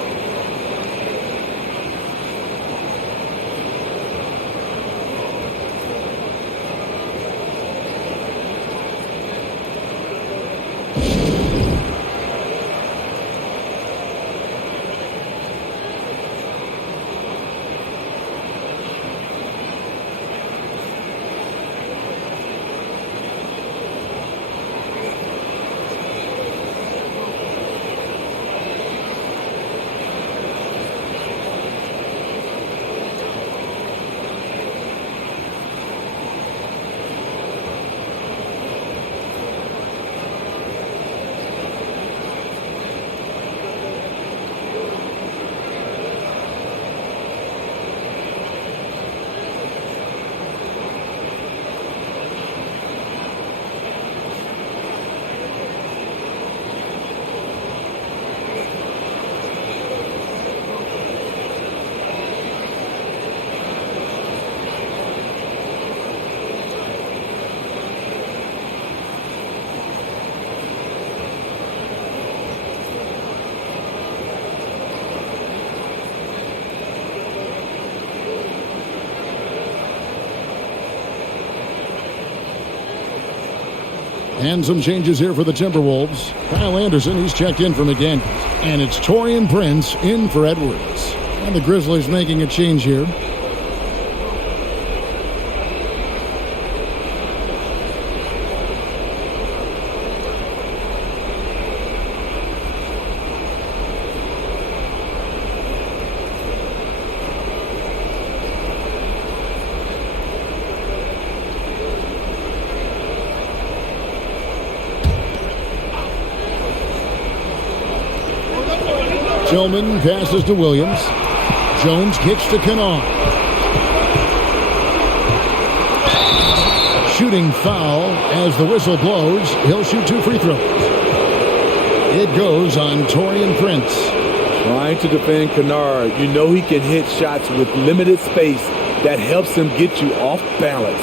And some changes here for the Timberwolves. Kyle Anderson, he's checked in for McDaniels. And it's Taurean Prince in for Edwards. And the Grizzlies making a change here. Tillman passes to Williams. Jones kicks to Kennard. Shooting foul as the whistle blows. He'll shoot 2 free throws. It goes on Taurean Prince. Trying to defend Kennard. You know he can hit shots with limited space. That helps him get you off balance.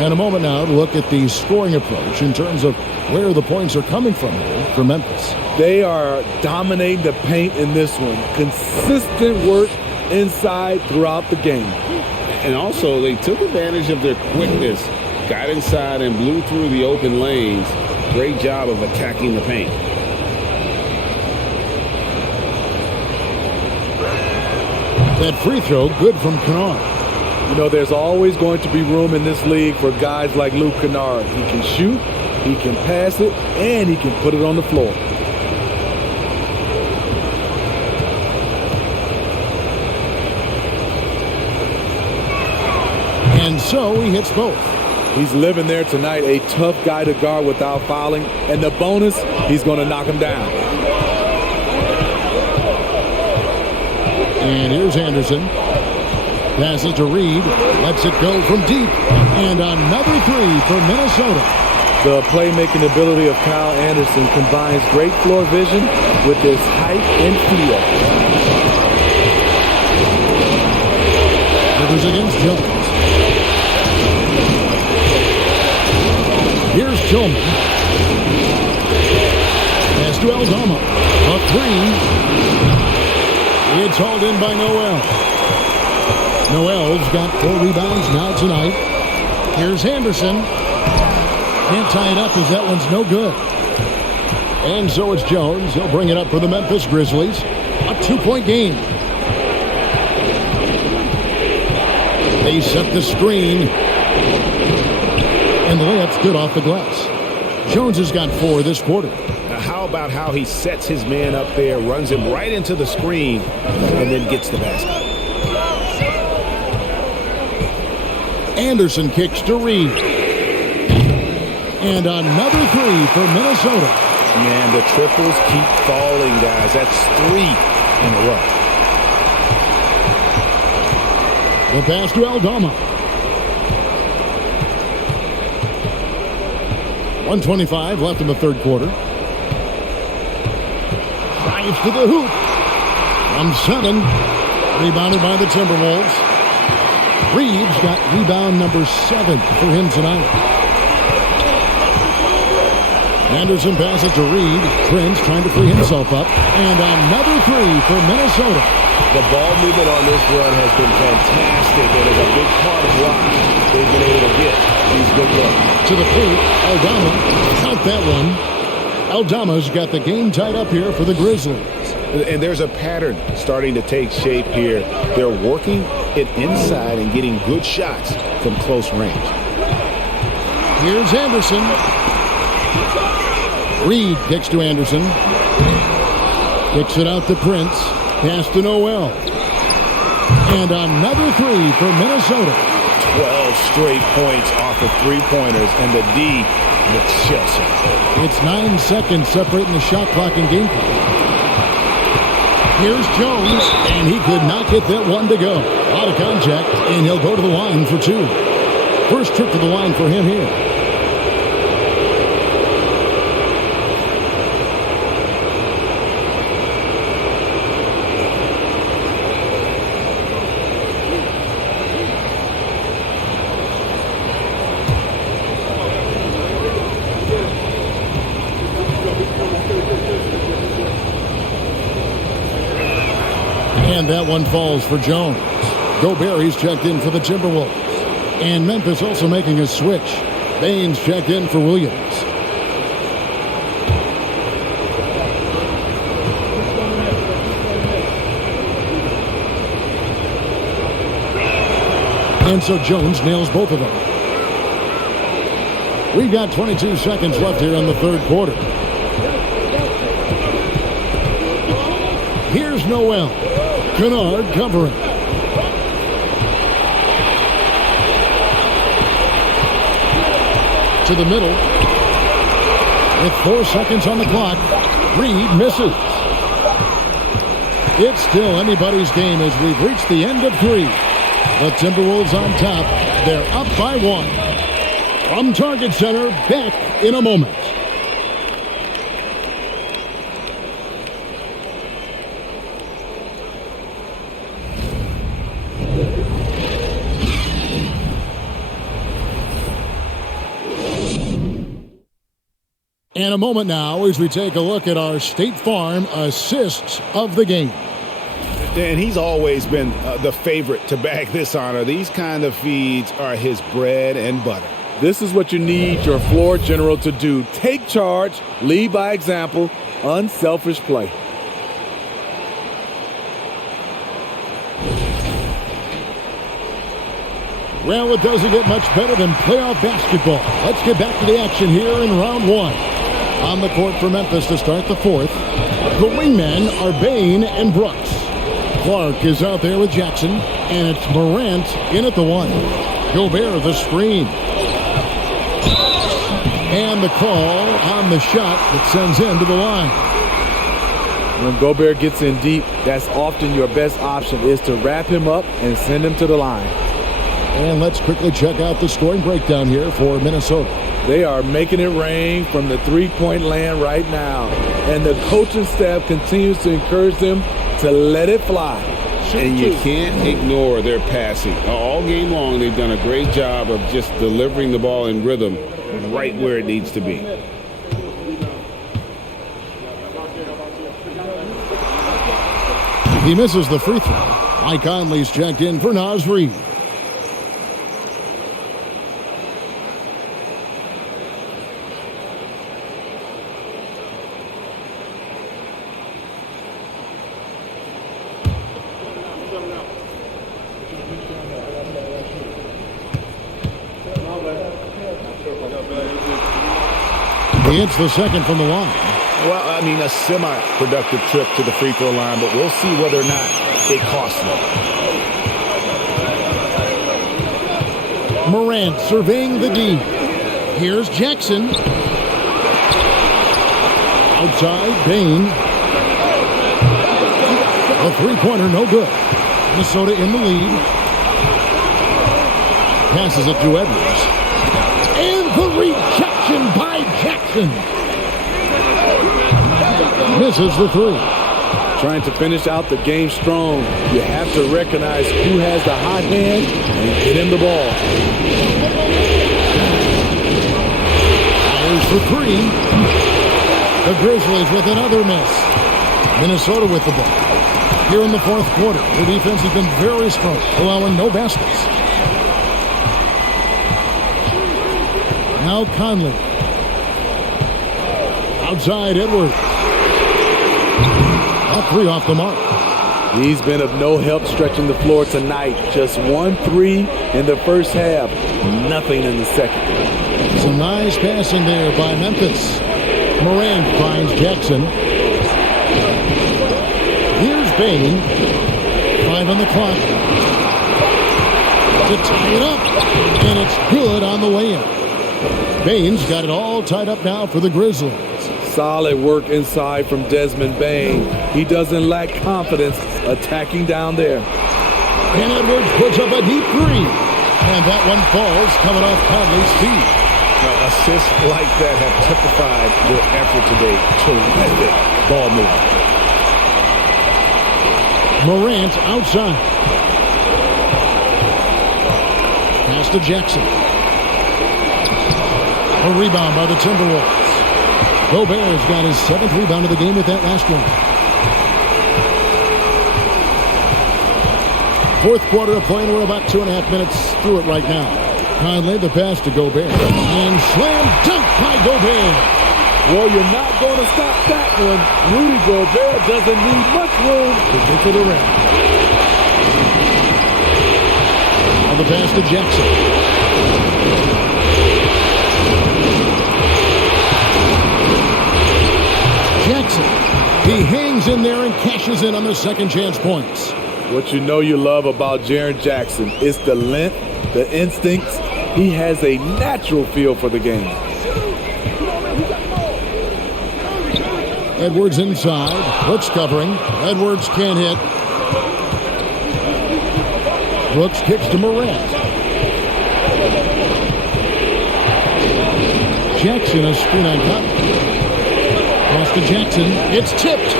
And a moment now to look at the scoring approach in terms of where the points are coming from here for Memphis. They are dominating the paint in this one. Consistent work inside throughout the game. And also, they took advantage of their quickness, got inside and blew through the open lanes. Great job of attacking the paint. That free throw, good from Kennard. You know, there's always going to be room in this league for guys like Luke Kennard. He can shoot, he can pass it, and he can put it on the floor. And so he hits both. He's living there tonight, a tough guy to guard without fouling. And the bonus, he's going to knock him down. And here's Anderson. Passes to Reed. Lets it go from deep. And another 3 for Minnesota. The playmaking ability of Kyle Anderson combines great floor vision with his height and feel. Rivers against Jones. Here's Tillman. Pass to Aldama. A 3. It's hauled in by Noel. Noel's got 4 rebounds now tonight. Here's Henderson. Can't tie it up as that one's no good. And so it's Jones. He'll bring it up for the Memphis Grizzlies. A 2-point game. They set the screen. And the layup's good off the glass. Jones has got 4 this quarter. Now how about how he sets his man up there, runs him right into the screen, and then gets the basket. Anderson kicks to Reed. And another 3 for Minnesota. Man, the triples keep falling, guys. That's 3 in a row. The pass to Aldama. 1:25 left in the third quarter. Drives to the hoop. From 7. Rebounded by the Timberwolves. Reeves got rebound number 7 for him tonight. Anderson passes to Reed. Prince trying to free himself up. And another 3 for Minnesota. The ball movement on this run has been fantastic, and is a big part of why they've been able to get these good looks. To the paint, Aldama. Count that one. Aldama's got the game tied up here for the Grizzlies. And there's a pattern starting to take shape here. They're working it inside and getting good shots from close range. Here's Anderson. Reed kicks to Anderson. Kicks it out to Prince. Pass to Noel. And another 3 for Minnesota. 12 straight points off of three-pointers, and the D looks Chelsea. It's 9 seconds separating the shot clock and game clock. Here's Jones, and he could not get that one to go. Out of contact, and he'll go to the line for 2. First trip to the line for him here. And that one falls for Jones. Gobert's checked in for the Timberwolves. And Memphis also making a switch. Baines checked in for Williams. And so Jones nails both of them. We've got 22 seconds left here in the third quarter. Here's Noel. Kennard covering. To the middle. With 4 seconds on the clock, Reed misses. It's still anybody's game as we've reached the end of 3. The Timberwolves on top. They're up by 1. From Target Center, back in a moment. In a moment now as we take a look at our State Farm assists of the game. And he's always been the favorite to bag this honor. These kind of feeds are his bread and butter. This is what you need your floor general to do. Take charge, lead by example, unselfish play. Well, it doesn't get much better than playoff basketball. Let's get back to the action here in round 1. On the court for Memphis to start the 4th. The wingmen are Bain and Brooks. Clark is out there with Jackson, and it's Morant in at the 1. Gobert the screen. And the call on the shot that sends him to the line. When Gobert gets in deep, that's often your best option, is to wrap him up and send him to the line. And let's quickly check out the scoring breakdown here for Minnesota. They are making it rain from the three-point land right now. And the coaching staff continues to encourage them to let it fly. And you can't ignore their passing. All game long, they've done a great job of just delivering the ball in rhythm right where it needs to be. He misses the free throw. Mike Conley's checked in for Naz Reid. He hits the second from the line. Well, I mean, a semi-productive trip to the free throw line, but we'll see whether or not it costs them. Morant surveying the D. Here's Jackson. Outside, Bain. A three-pointer, no good. Minnesota in the lead. Passes it to Edwards. And the rejection by Jackson. Misses the 3. Trying to finish out the game strong, you have to recognize who has the hot hand and get him the ball. There's the 3. The Grizzlies with another miss. Minnesota with the ball. Here in the 4th quarter, the defense has been very strong, allowing no baskets. Now Conley. Outside Edwards. That 3 off the mark. He's been of no help stretching the floor tonight. Just 1 3 in the first half. Nothing in the second. Some nice passing there by Memphis. Morant finds Jackson. Here's Bain. 5 on the clock. To tie it up. And it's good on the way in. Bain's got it all tied up now for the Grizzlies. Solid work inside from Desmond Bain. He doesn't lack confidence attacking down there. And Edwards puts up a deep 3. And that one falls coming off Conley's feet. Now, assists like that have typified their effort today. Terrific ball movement. Morant outside. Pass to Jackson. A rebound by the Timberwolves. Gobert's got his 7th rebound of the game with that last one. 4th quarter of play, and we're about 2.5 minutes through it right now. Conley, the pass to Gobert. And slam dunk by Gobert. Well, you're not going to stop that one. Rudy Gobert doesn't need much room to get to the rim. Now the pass to Jackson. Jackson. He hangs in there and cashes in on the second chance points. What you know you love about Jaren Jackson is the length, the instincts. He has a natural feel for the game. Edwards inside. Brooks covering. Edwards can't hit. Brooks kicks to Morant. Jackson a screen on top. Pass to Jackson. It's tipped.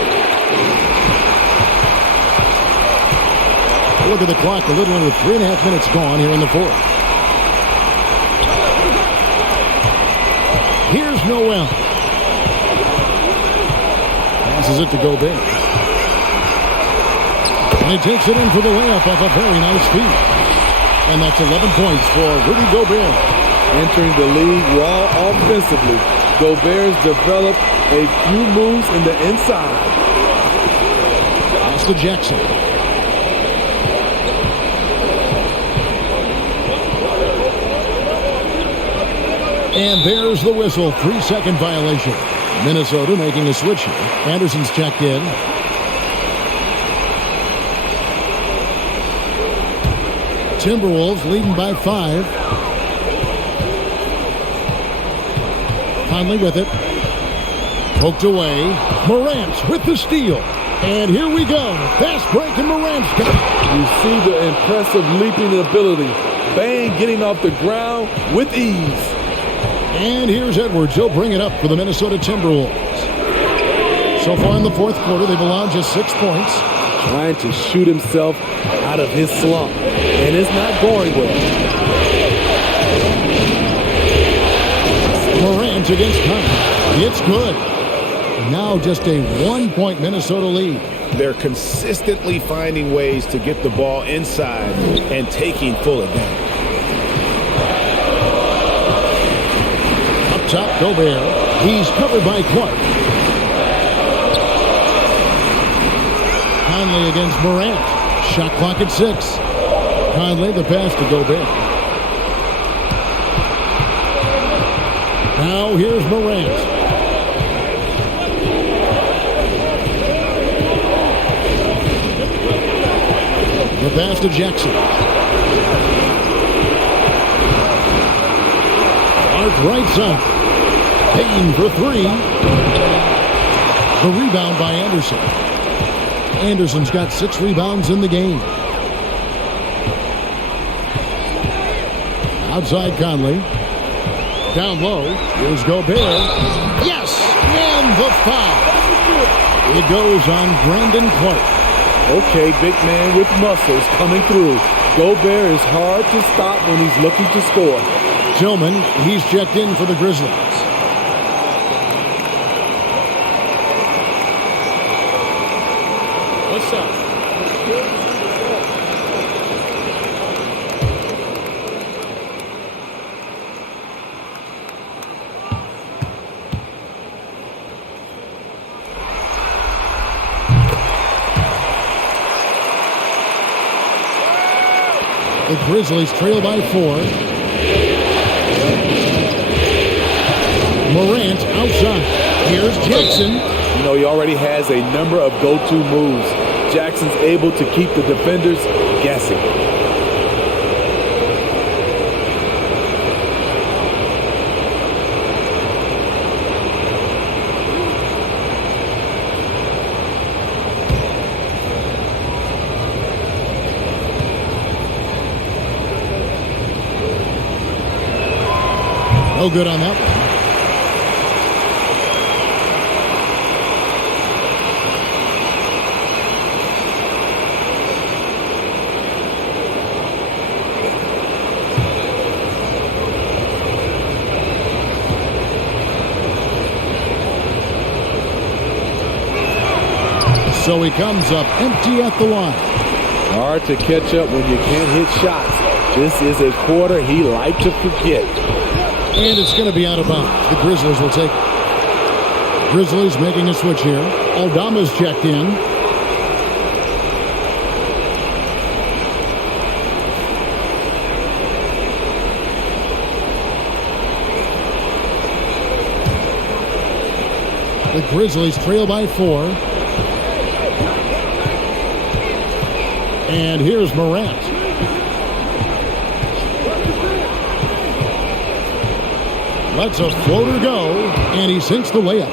Look at the clock. A little under 3.5 minutes gone here in the fourth. Here's Noel. Passes it to Gobert. And he takes it in for the layup off a very nice feed. And that's 11 points for Rudy Gobert. Entering the league raw offensively, Gobert's developed a few moves in the inside. Pass to Jackson. And there's the whistle. 3-second violation. Minnesota making a switch here. Anderson's checked in. Timberwolves leading by 5. Conley with it. Poked away. Morant with the steal. And here we go. Fast break and Morant's got it. You see the impressive leaping ability. Bang getting off the ground with ease. And here's Edwards. He'll bring it up for the Minnesota Timberwolves. So far in the fourth quarter, they've allowed just 6 points. Trying to shoot himself out of his slump. And it's not going well. Morant against Conley. It's good. Now just a 1-point Minnesota lead. They're consistently finding ways to get the ball inside and taking full advantage. Top Gobert. He's covered by Clark. Conley against Morant. Shot clock at 6. Conley the pass to Gobert. Now here's Morant. The pass to Jackson. Clark right side. Payton for 3. The rebound by Anderson. Anderson's got 6 rebounds in the game. Outside Conley. Down low. Here's Gobert. Yes! And the foul. It goes on Brandon Clark. Okay, big man with muscles coming through. Gobert is hard to stop when he's looking to score. Tillman, he's checked in for the Grizzlies. What's up? The Grizzlies trail by 4. Morant outside. Here's Jackson. You know, he already has a number of go-to moves. Jackson's able to keep the defenders guessing. No good on that one. So he comes up empty at the line. Hard to catch up when you can't hit shots. This is a quarter he liked to forget. And it's going to be out of bounds. The Grizzlies will take it. Grizzlies making a switch here. Aldama's checked in. The Grizzlies trail by 4. And here's Morant. Lets a floater go, and he sinks the layup.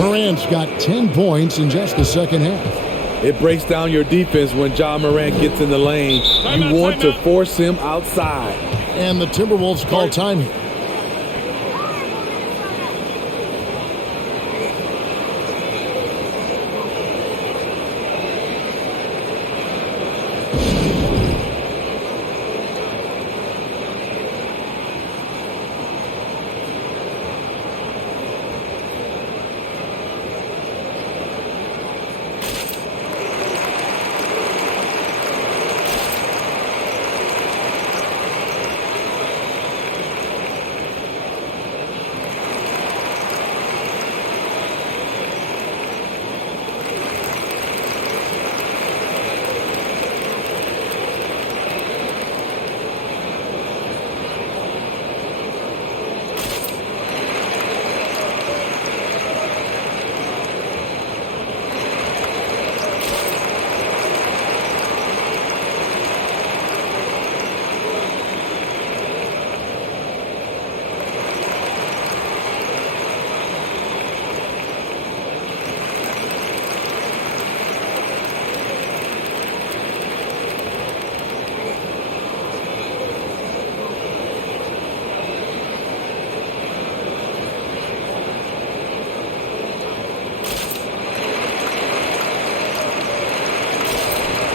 Morant's got 10 points in just the second half. It breaks down your defense when Ja Morant gets in the lane. You want to force him outside. And the Timberwolves call time here.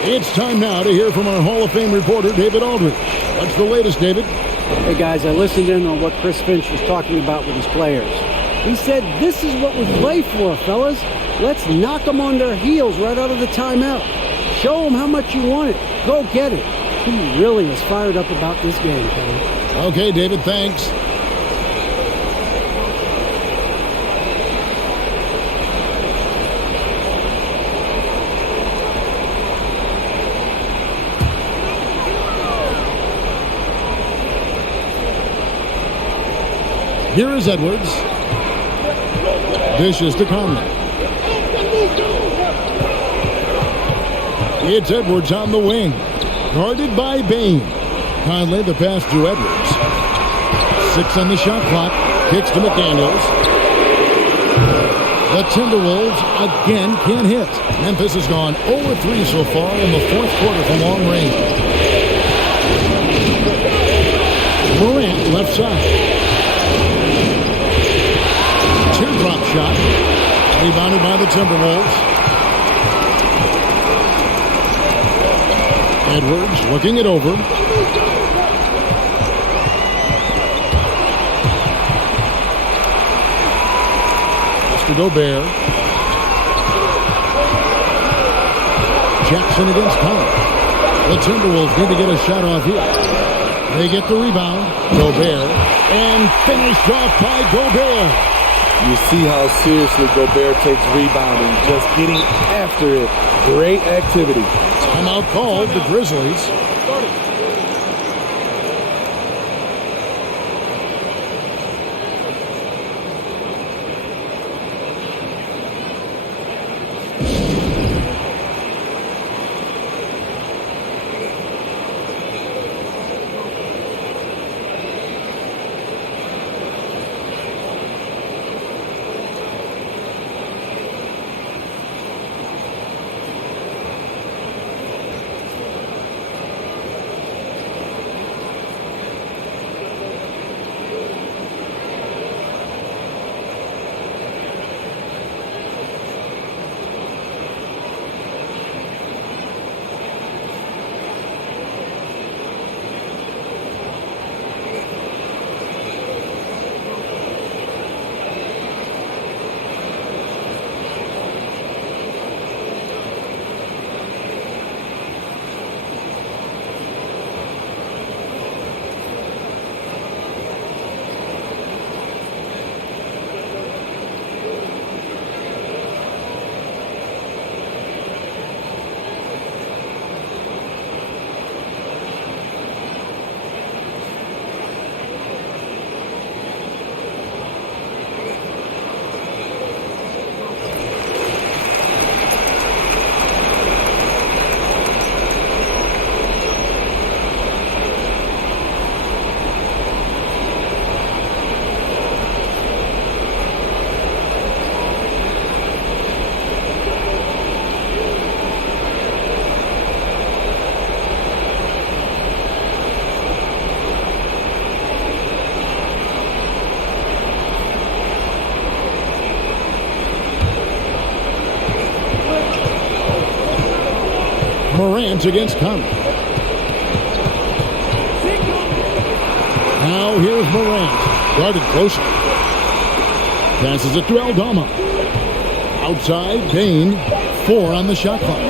It's time now to hear from our Hall of Fame reporter, David Aldridge. What's the latest, David? Hey, guys, I listened in on what Chris Finch was talking about with his players. He said, this is what we play for, fellas. Let's knock them on their heels right out of the timeout. Show them how much you want it. Go get it. He really is fired up about this game, Kevin. Okay, David, thanks. Here is Edwards. Dishes to Conley. It's Edwards on the wing. Guarded by Bain. Conley, the pass to Edwards. 6 on the shot clock. Kicks to McDaniels. The Timberwolves again can't hit. Memphis has gone 0-3 so far in the fourth quarter from long range. Morant left side. Teardrop shot. Rebounded by the Timberwolves. Edwards looking it over. Mr. Gobert. Jackson against Conley. The Timberwolves need to get a shot off here. They get the rebound. Gobert. And finished off by Gobert. You see how seriously Gobert takes rebounding, just getting after it. Great activity. Timeout called the Grizzlies. Morant against Conley. Now here's Morant. Guarded closely. Passes it to Aldama. Outside, Bain. 4 on the shot clock.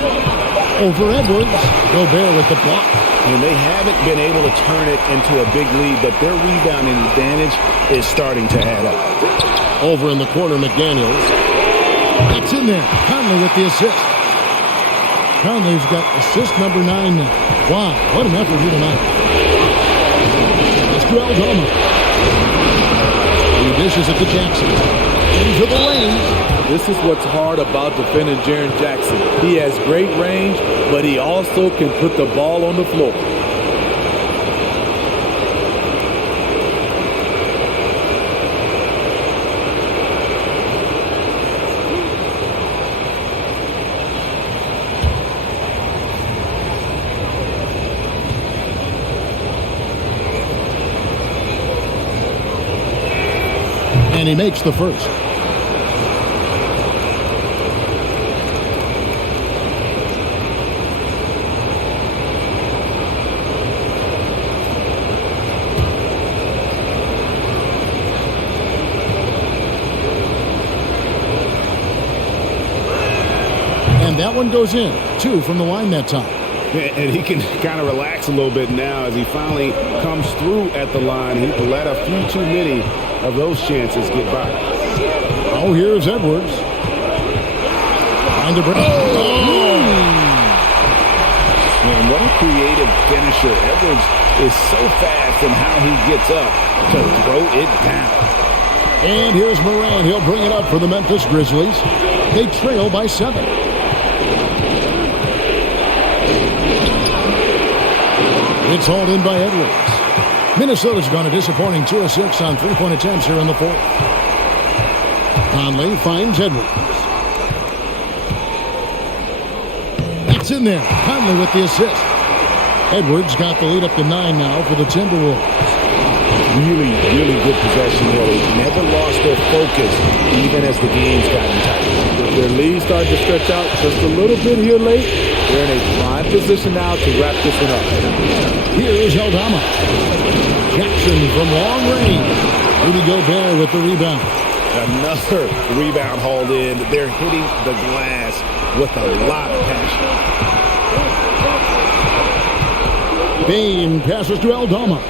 Over Edwards. Gobert with the block. And they haven't been able to turn it into a big lead, but their rebounding advantage is starting to add up. Over in the corner, McDaniels. It's in there. Conley with the assist. Conley's got assist number 9 now. Wow, what an effort here tonight. It's to Aldama. He dishes it to Jackson. Into the lane. This is what's hard about defending Jaren Jackson. He has great range, but he also can put the ball on the floor. And he makes the first. And that one goes in. 2 from the line that time. And he can kind of relax a little bit now as he finally comes through at the line. He let a few too many of those chances get by. Oh, here's Edwards. Trying to break. Man, what a creative finisher. Edwards is so fast in how he gets up to throw it down. And here's Morant. He'll bring it up for the Memphis Grizzlies. They trail by 7. It's hauled in by Edwards. Minnesota's gone a disappointing 2 of 6 on 3-point attempts here in the 4th. Conley finds Edwards. That's in there. Conley with the assist. Edwards got the lead up to 9 now for the Timberwolves. Really, really good possession there. They never lost their focus, even as the game's gotten tight. If their lead started to stretch out just a little bit here late, they're in a prime position now to wrap this one up. Here's Aldama. Jackson from long range. Rudy Gobert with the rebound. Another rebound hauled in. They're hitting the glass with a lot of passion. Bain passes to Aldama.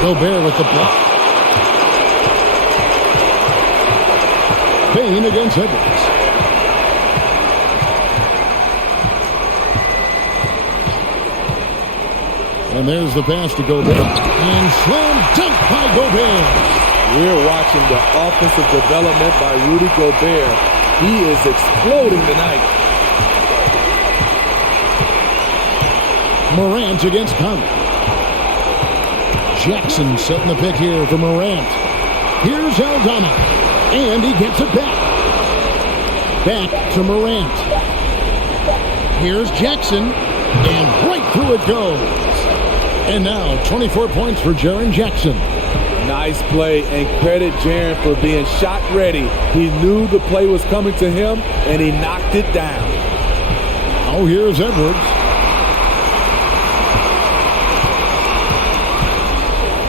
Gobert with the block. Bain against Edwards. And there's the pass to Gobert. And slam dunk by Gobert. We're watching the offensive development by Rudy Gobert. He is exploding tonight. Morant against Conley. Jackson setting the pick here for Morant. Here's Aldama. And he gets it back. Back to Morant. Here's Jackson. And right through it goes. And now 24 points for Jaren Jackson. Nice play, and credit Jaren for being shot ready. He knew the play was coming to him, and he knocked it down. Oh, here's Edwards.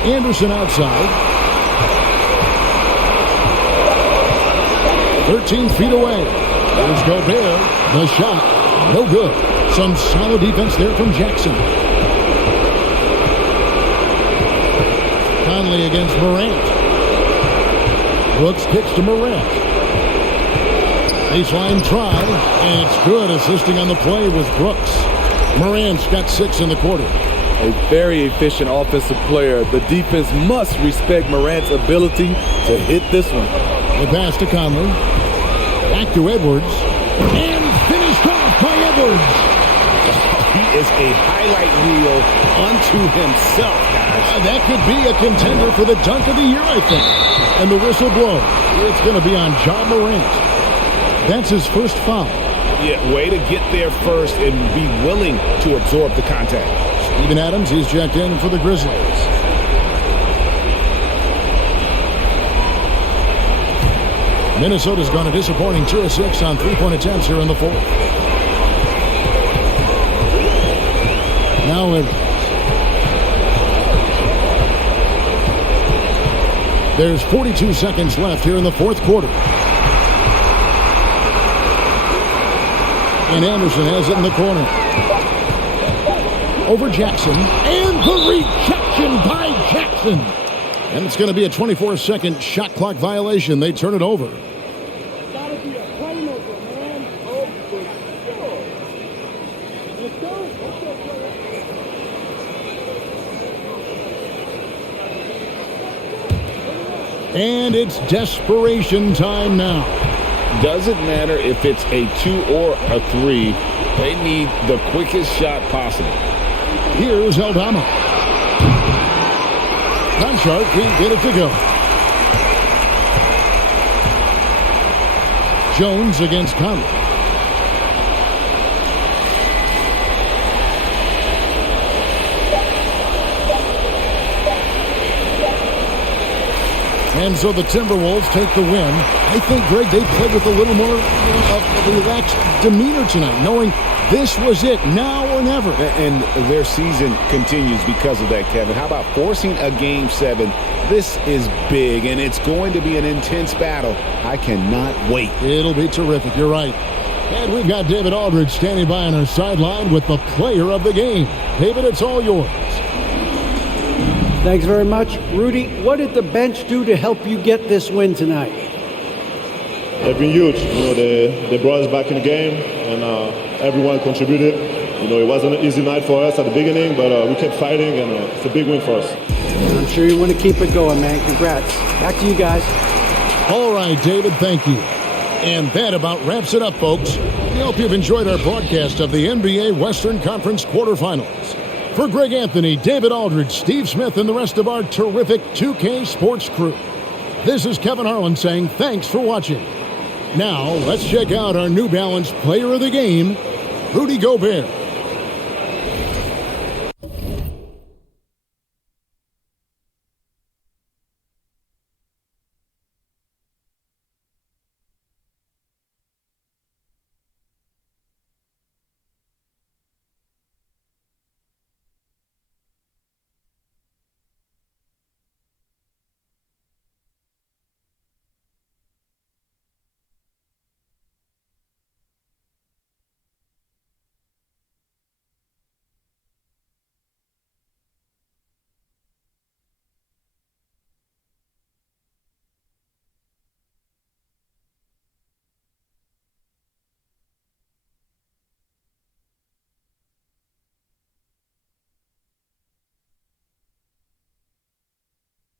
Anderson outside. 13 feet away. There's Gobert. The shot. No good. Some solid defense there from Jackson. Conley against Morant. Brooks kicks to Morant. Baseline try, and it's good. Assisting on the play was Brooks. Morant's got 6 in the quarter. A very efficient offensive player. The defense must respect Morant's ability to hit this one. The pass to Conley. Back to Edwards. And finished off by Edwards. He is a highlight reel unto himself, guys. That could be a contender for the dunk of the year, I think. And the whistle blows. It's going to be on Ja Morant. That's his first foul. Yeah, way to get there first and be willing to absorb the contact. Steven Adams, he's checked in for the Grizzlies. Minnesota's gone a disappointing 2 of 6 on 3-point attempts here in the 4th. Now Evans. There's 42 seconds left here in the fourth quarter. And Anderson has it in the corner. Over Jackson. And the rejection by Jackson. And it's going to be a 24-second shot clock violation. They turn it over. Gotta be a playmaker, man. Oh, for sure. Let's go. And it's desperation time now. Doesn't matter if it's a 2 or a 3. They need the quickest shot possible. Here's Aldama. Conchard can't get it to go. Jones against Conley. And so the Timberwolves take the win. I think, Greg, they played with a little more of a relaxed demeanor tonight, knowing this was it, now or never. And their season continues because of that, Kevin. How about forcing a Game 7? This is big, and it's going to be an intense battle. I cannot wait. It'll be terrific. You're right. And we've got David Aldridge standing by on our sideline with the player of the game. David, it's all yours. Thanks very much. Rudy, what did the bench do to help you get this win tonight? They've been huge. They brought us back in the game, and everyone contributed. It wasn't an easy night for us at the beginning, but we kept fighting, and it's a big win for us. I'm sure you want to keep it going, man. Congrats. Back to you guys. All right, David, thank you. And that about wraps it up, folks. We hope you've enjoyed our broadcast of the NBA Western Conference quarterfinals. For Greg Anthony, David Aldridge, Steve Smith, and the rest of our terrific 2K Sports crew, this is Kevin Harlan saying thanks for watching. Now, let's check out our New Balance player of the game, Rudy Gobert.